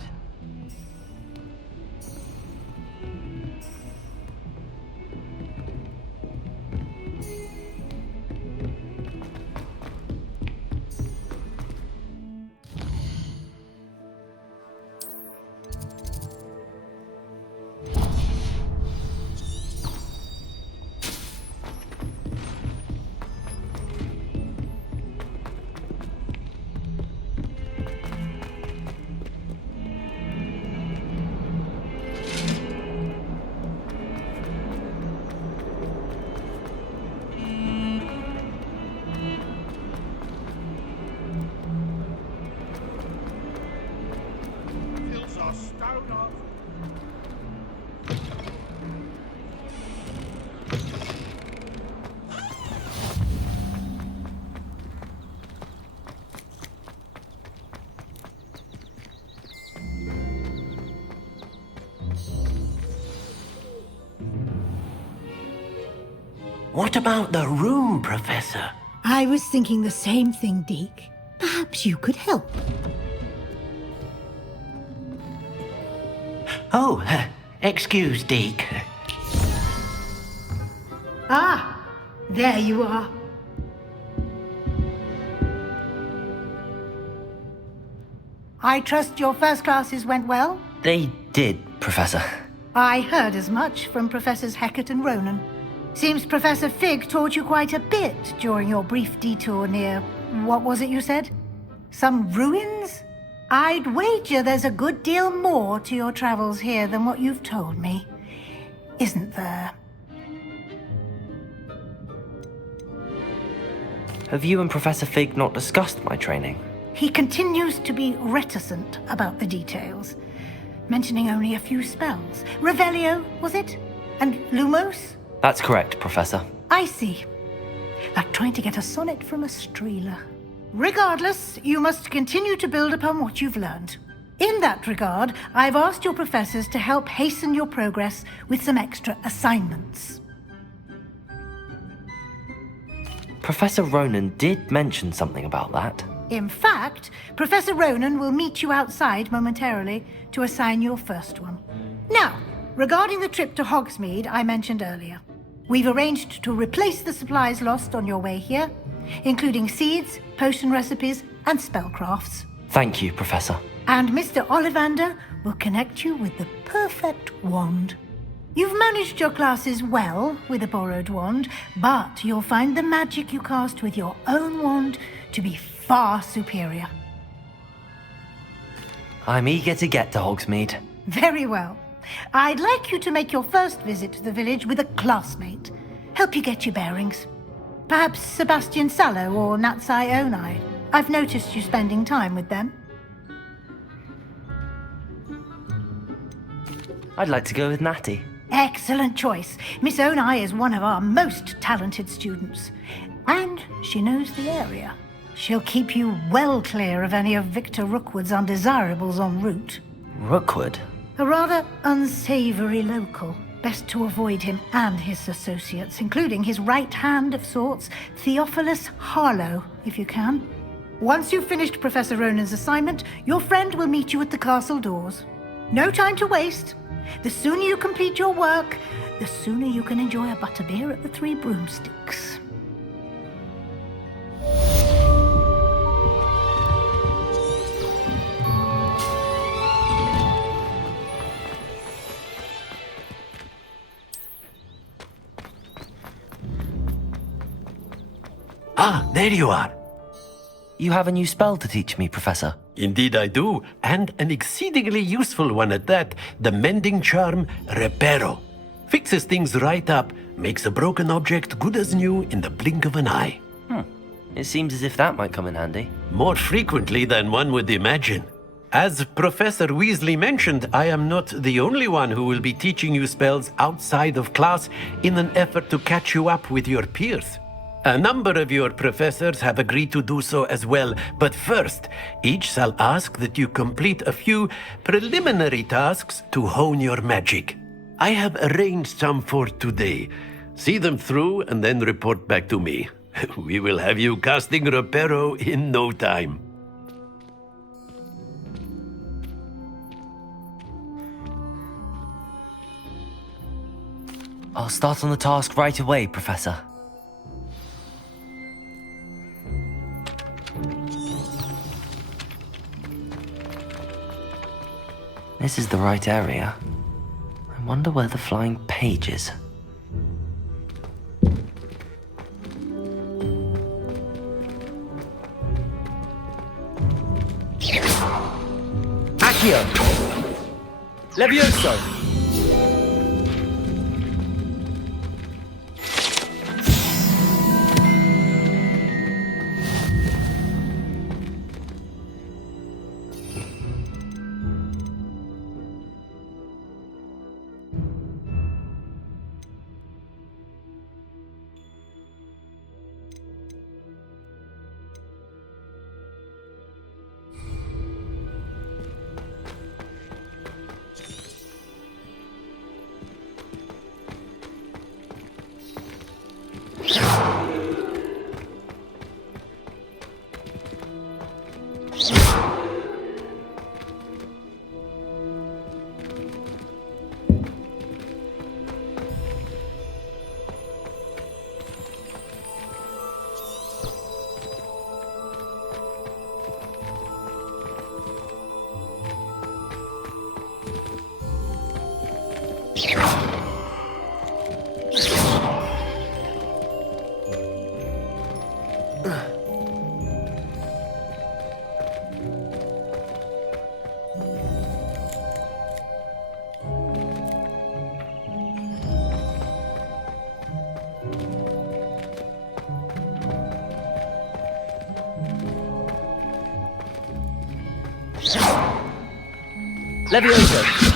What about the room, Professor? I was thinking the same thing, Deke. Perhaps you could help. Oh, excuse, Deke. Ah, there you are. I trust your first classes went well? They did, Professor. I heard as much from Professors Hecat and Ronan. Seems Professor Fig taught you quite a bit during your brief detour near... what was it you said? Some ruins? I'd wager there's a good deal more to your travels here than what you've told me. Isn't there? Have you and Professor Fig not discussed my training? He continues to be reticent about the details, mentioning only a few spells. Revelio, was it? And Lumos? That's correct, Professor. I see. Like trying to get a sonnet from a streeler. Regardless, you must continue to build upon what you've learned. In that regard, I've asked your professors to help hasten your progress with some extra assignments. Professor Ronan did mention something about that. In fact, Professor Ronan will meet you outside momentarily to assign your first one. Now, regarding the trip to Hogsmeade I mentioned earlier. We've arranged to replace the supplies lost on your way here, including seeds, potion recipes, and spellcrafts. Thank you, Professor. And Mr. Ollivander will connect you with the perfect wand. You've managed your classes well with a borrowed wand, but you'll find the magic you cast with your own wand to be far superior. I'm eager to get to Hogsmeade. Very well. I'd like you to make your first visit to the village with a classmate. Help you get your bearings. Perhaps Sebastian Sallow or Natsai Onai. I've noticed you spending time with them. I'd like to go with Natty. Excellent choice. Miss Onai is one of our most talented students. And she knows the area. She'll keep you well clear of any of Victor Rookwood's undesirables en route. Rookwood? A rather unsavory local. Best to avoid him and his associates, including his right hand of sorts, Theophilus Harlow, if you can. Once you've finished Professor Ronan's assignment, your friend will meet you at the castle doors. No time to waste. The sooner you complete your work, the sooner you can enjoy a butterbeer at the Three Broomsticks. Ah, there you are. You have a new spell to teach me, Professor. Indeed I do, and an exceedingly useful one at that. The mending charm, Reparo. Fixes things right up, makes a broken object good as new in the blink of an eye. It seems as if that might come in handy. More frequently than one would imagine. As Professor Weasley mentioned, I am not the only one who will be teaching you spells outside of class in an effort to catch you up with your peers. A number of your professors have agreed to do so as well, but first, each shall ask that you complete a few preliminary tasks to hone your magic. I have arranged some for today. See them through and then report back to me. We will have you casting Reparo in no time. I'll start on the task right away, Professor. This is the right area. I wonder where the flying page is. Accio! Levioso! Levioso!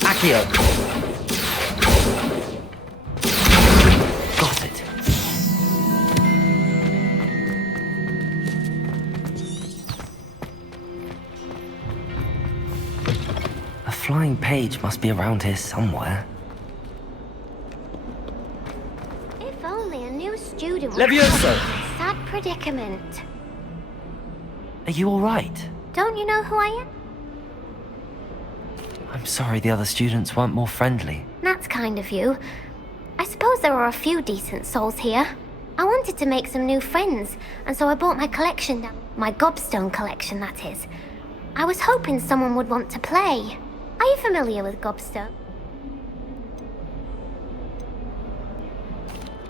Accio! Got it. A flying page must be around here somewhere. If only a new student would Levioso! have a sad predicament. Are you alright? Don't you know who I am? I'm sorry the other students weren't more friendly. That's kind of you. I suppose there are a few decent souls here. I wanted to make some new friends, and so I bought my collection down. My gobstone collection, that is. I was hoping someone would want to play. Are you familiar with gobstone?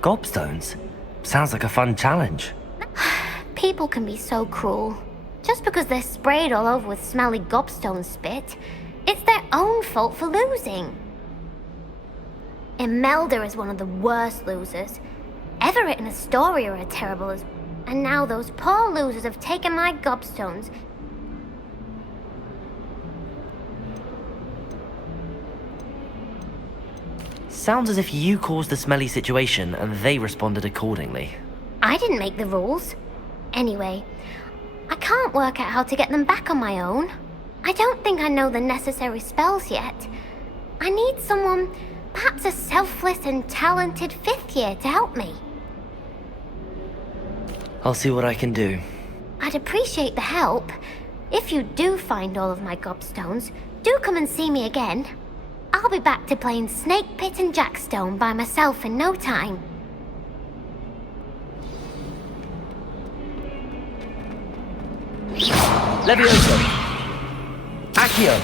Gobstones? Sounds like a fun challenge. People can be so cruel. Just because they're sprayed all over with smelly gobstone spit, it's their own fault for losing. Imelda is one of the worst losers. Everett and Astoria are terrible as... And now those poor losers have taken my gobstones. Sounds as if you caused the smelly situation and they responded accordingly. I didn't make the rules. Anyway, I can't work out how to get them back on my own. I don't think I know the necessary spells yet. I need someone, perhaps a selfless and talented 5th year to help me. I'll see what I can do. I'd appreciate the help. If you do find all of my gobstones, do come and see me again. I'll be back to playing Snake Pit and Jackstone by myself in no time. Levioso! Accio!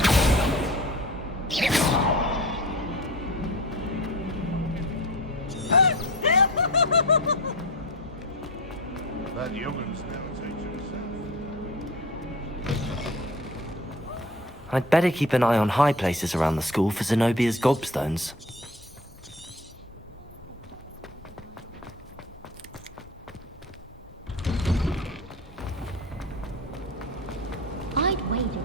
That young'un's now teaching himself. I'd better keep an eye on high places around the school for Zenobia's gobstones. I'd wager.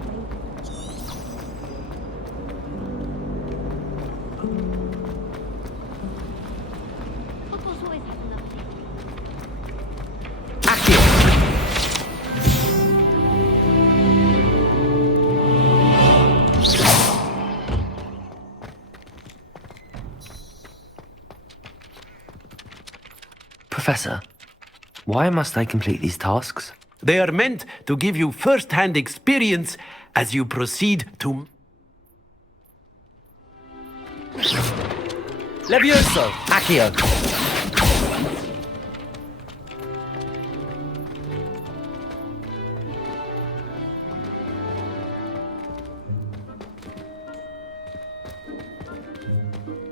Hogwarts always has enough. Professor, why must I complete these tasks? They are meant to give you first-hand experience as you proceed to... Levioso! Accio!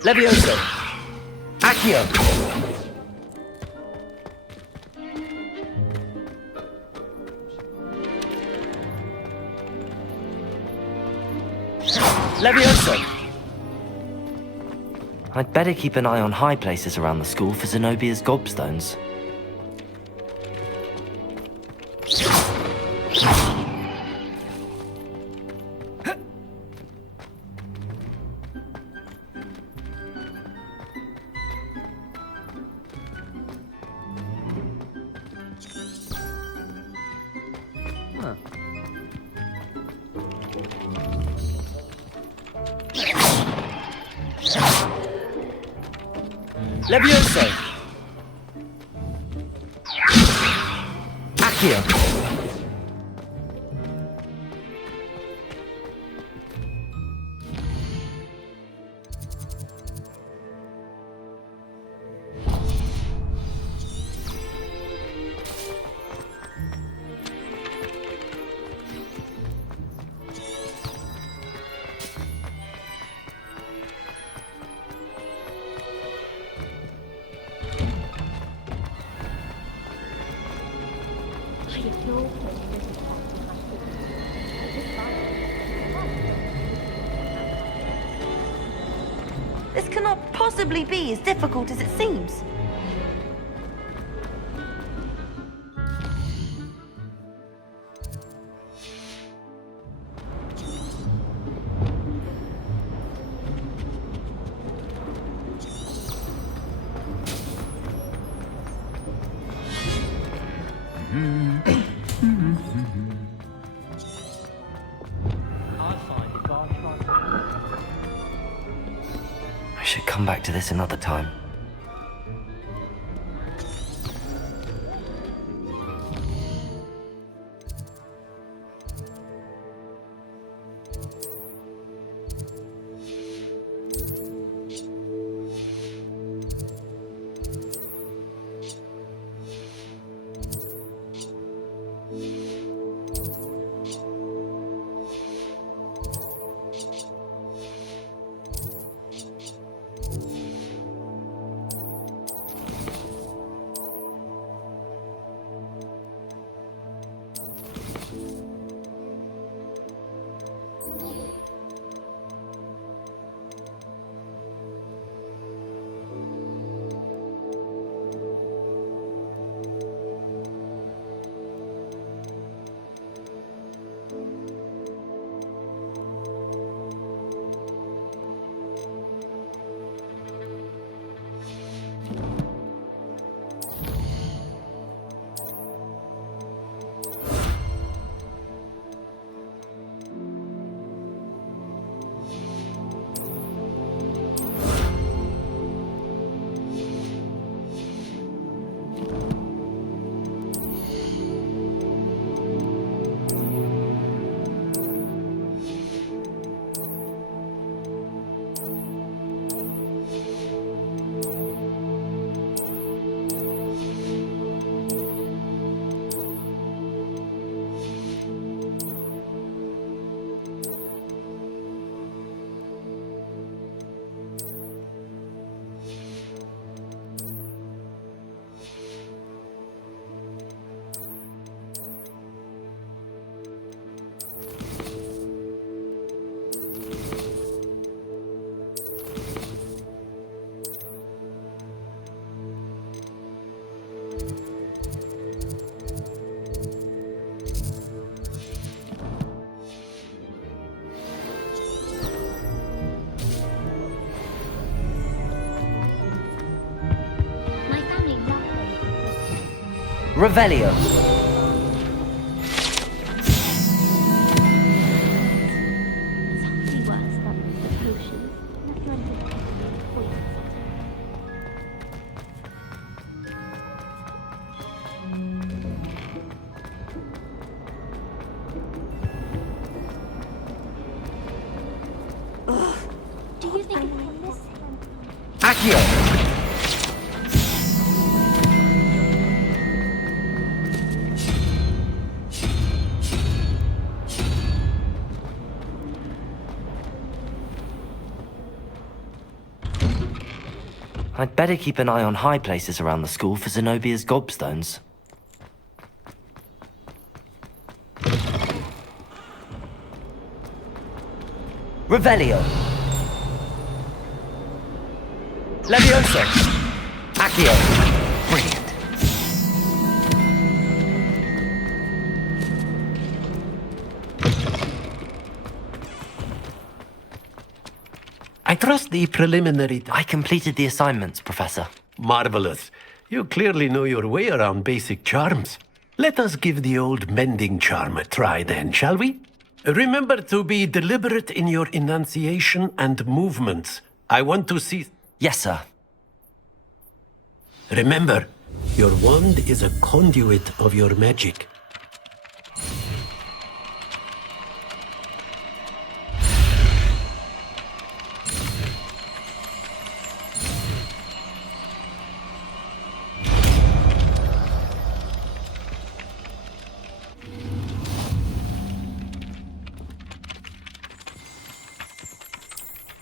Levioso! Accio! Levioso! I'd better keep an eye on high places around the school for Zenobia's gobstones. Levioso! Accio! This cannot possibly be as difficult as it seems. I should come back to this another time. Revelio. Do you think I can miss Accio. I'd better keep an eye on high places around the school for Zenobia's gobstones. Revelio. Levioso. Accio. Brilliant. I trust the preliminary... I completed the assignments, Professor. Marvelous. You clearly know your way around basic charms. Let us give the old mending charm a try then, shall we? Remember to be deliberate in your enunciation and movements. I want to see... Yes, sir. Remember, your wand is a conduit of your magic.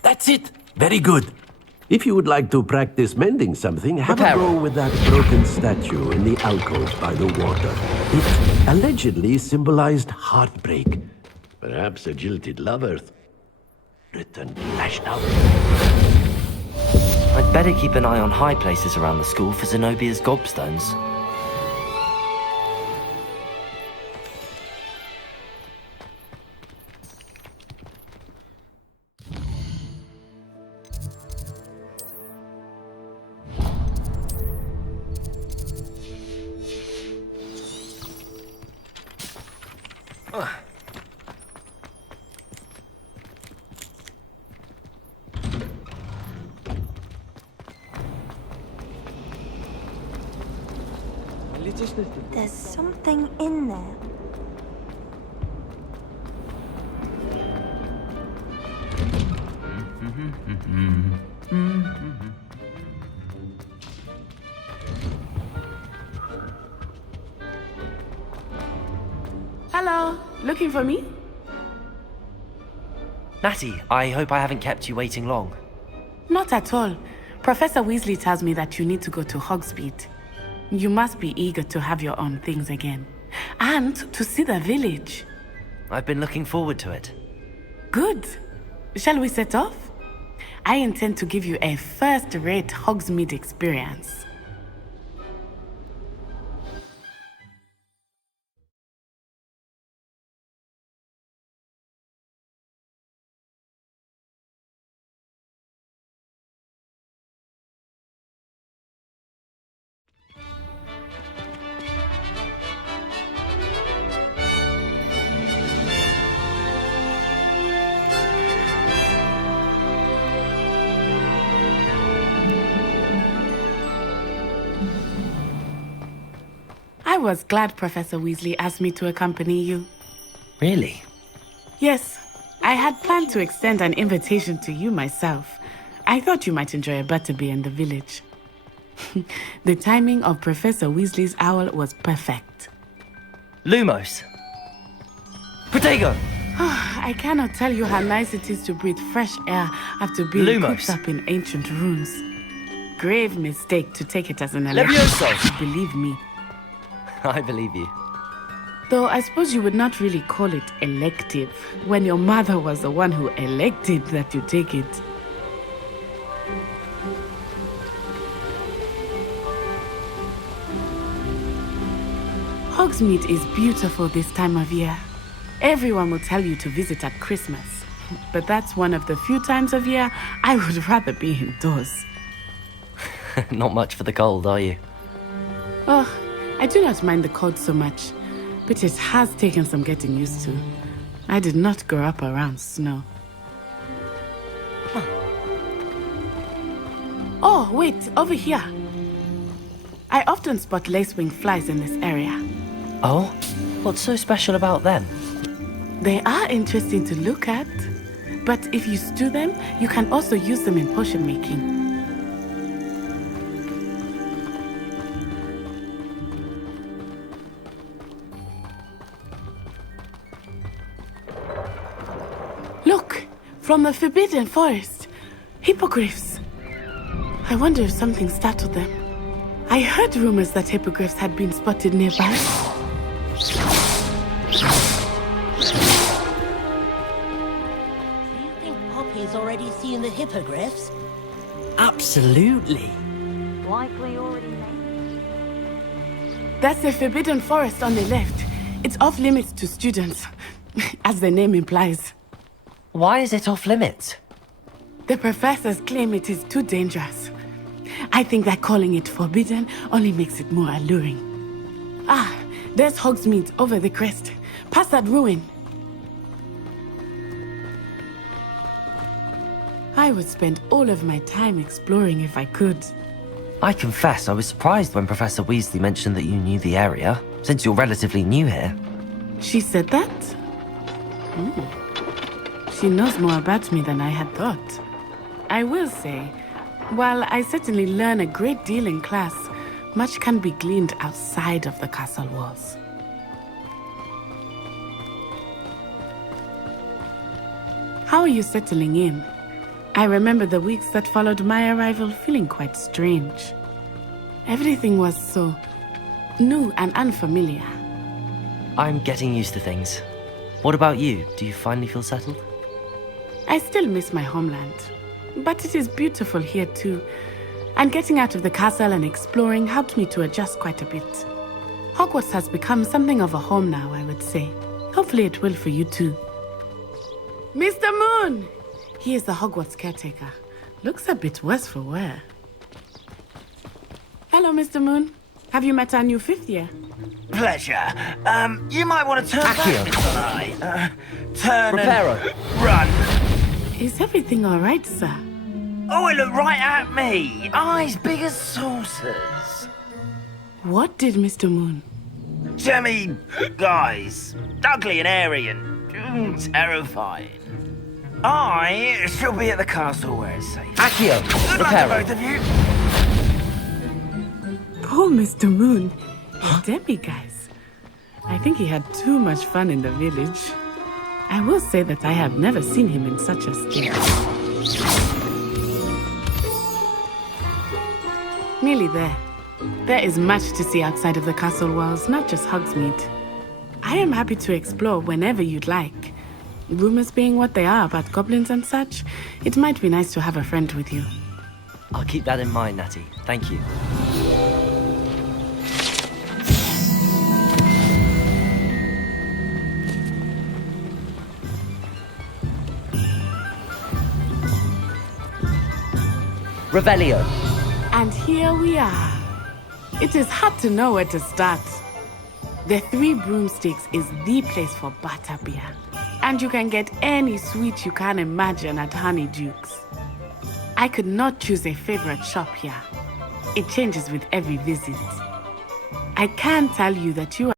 That's it. Very good. If you would like to practice mending something, have a go with that broken statue in the alcove by the water. It allegedly symbolized heartbreak. Perhaps a jilted lover written lashed out. I'd better keep an eye on high places around the school for Zenobia's gobstones. There's something in there. Hello, looking for me? Natty, I hope I haven't kept you waiting long. Not at all. Professor Weasley tells me that you need to go to Hogsmeade. You must be eager to have your own things again. And to see the village. I've been looking forward to it. Good. Shall we set off? I intend to give you a first-rate Hogsmeade experience. I was glad Professor Weasley asked me to accompany you. Really? Yes, I had planned to extend an invitation to you myself. I thought you might enjoy a butterbeer in the village. The timing of Professor Weasley's owl was perfect. Lumos. Protego! I cannot tell you how nice it is to breathe fresh air after being Lumos. cooped up in ancient ruins. Grave mistake to take it as an Levioso! Believe me. I believe you. Though I suppose you would not really call it elective, when your mother was the one who elected that you take it. Hogsmeade is beautiful this time of year. Everyone will tell you to visit at Christmas, but that's one of the few times of year I would rather be indoors. Not much for the cold, are you? Oh, I do not mind the cold so much, but it has taken some getting used to. I did not grow up around snow. Oh, wait, over here. I often spot lacewing flies in this area. Oh? What's so special about them? They are interesting to look at, but if you stew them, you can also use them in potion making. Look, from the Forbidden Forest. Hippogriffs. I wonder if something startled them. I heard rumors that hippogriffs had been spotted nearby. Do you think Poppy's already seen the hippogriffs? Absolutely. Likely already made. That's the Forbidden Forest on the left. It's off limits to students, as the name implies. Why is it off limits? The professors claim it is too dangerous. I think that calling it forbidden only makes it more alluring. Ah, there's Hogsmeade over the crest. Past that ruin. I would spend all of my time exploring if I could. I confess I was surprised when Professor Weasley mentioned that you knew the area, since you're relatively new here. She said that? She knows more about me than I had thought. I will say, while I certainly learn a great deal in class, much can be gleaned outside of the castle walls. How are you settling in? I remember the weeks that followed my arrival feeling quite strange. Everything was so new and unfamiliar. I'm getting used to things. What about you? Do you finally feel settled? I still miss my homeland, but it is beautiful here too. And getting out of the castle and exploring helped me to adjust quite a bit. Hogwarts has become something of a home now, I would say. Hopefully it will for you too. Mr. Moon! He is the Hogwarts caretaker. Looks a bit worse for wear. Hello, Mr. Moon. Have you met our new fifth year? Pleasure. You might want to turn back, Mr. Eye. Turn Reparo. and run. Is everything all right, sir? Oh, it looked right at me. Eyes big as saucers. What did Mr. Moon? Jemmy, guys, ugly and airy and terrifying. I shall be at the castle where it's safe. Accio, Good luck to both of you. Poor Mr. Moon. Demi, guys. I think he had too much fun in the village. I will say that I have never seen him in such a state. Nearly there. There is much to see outside of the castle walls, not just Hogsmeade. I am happy to explore whenever you'd like. Rumors being what they are about goblins and such, it might be nice to have a friend with you. I'll keep that in mind, Natty. Thank you. Revelio. And here we are. It is hard to know where to start. The Three Broomsticks is the place for butterbeer. And you can get any sweet you can imagine at Honeyduke's. I could not choose a favorite shop here. It changes with every visit. I can tell you that you are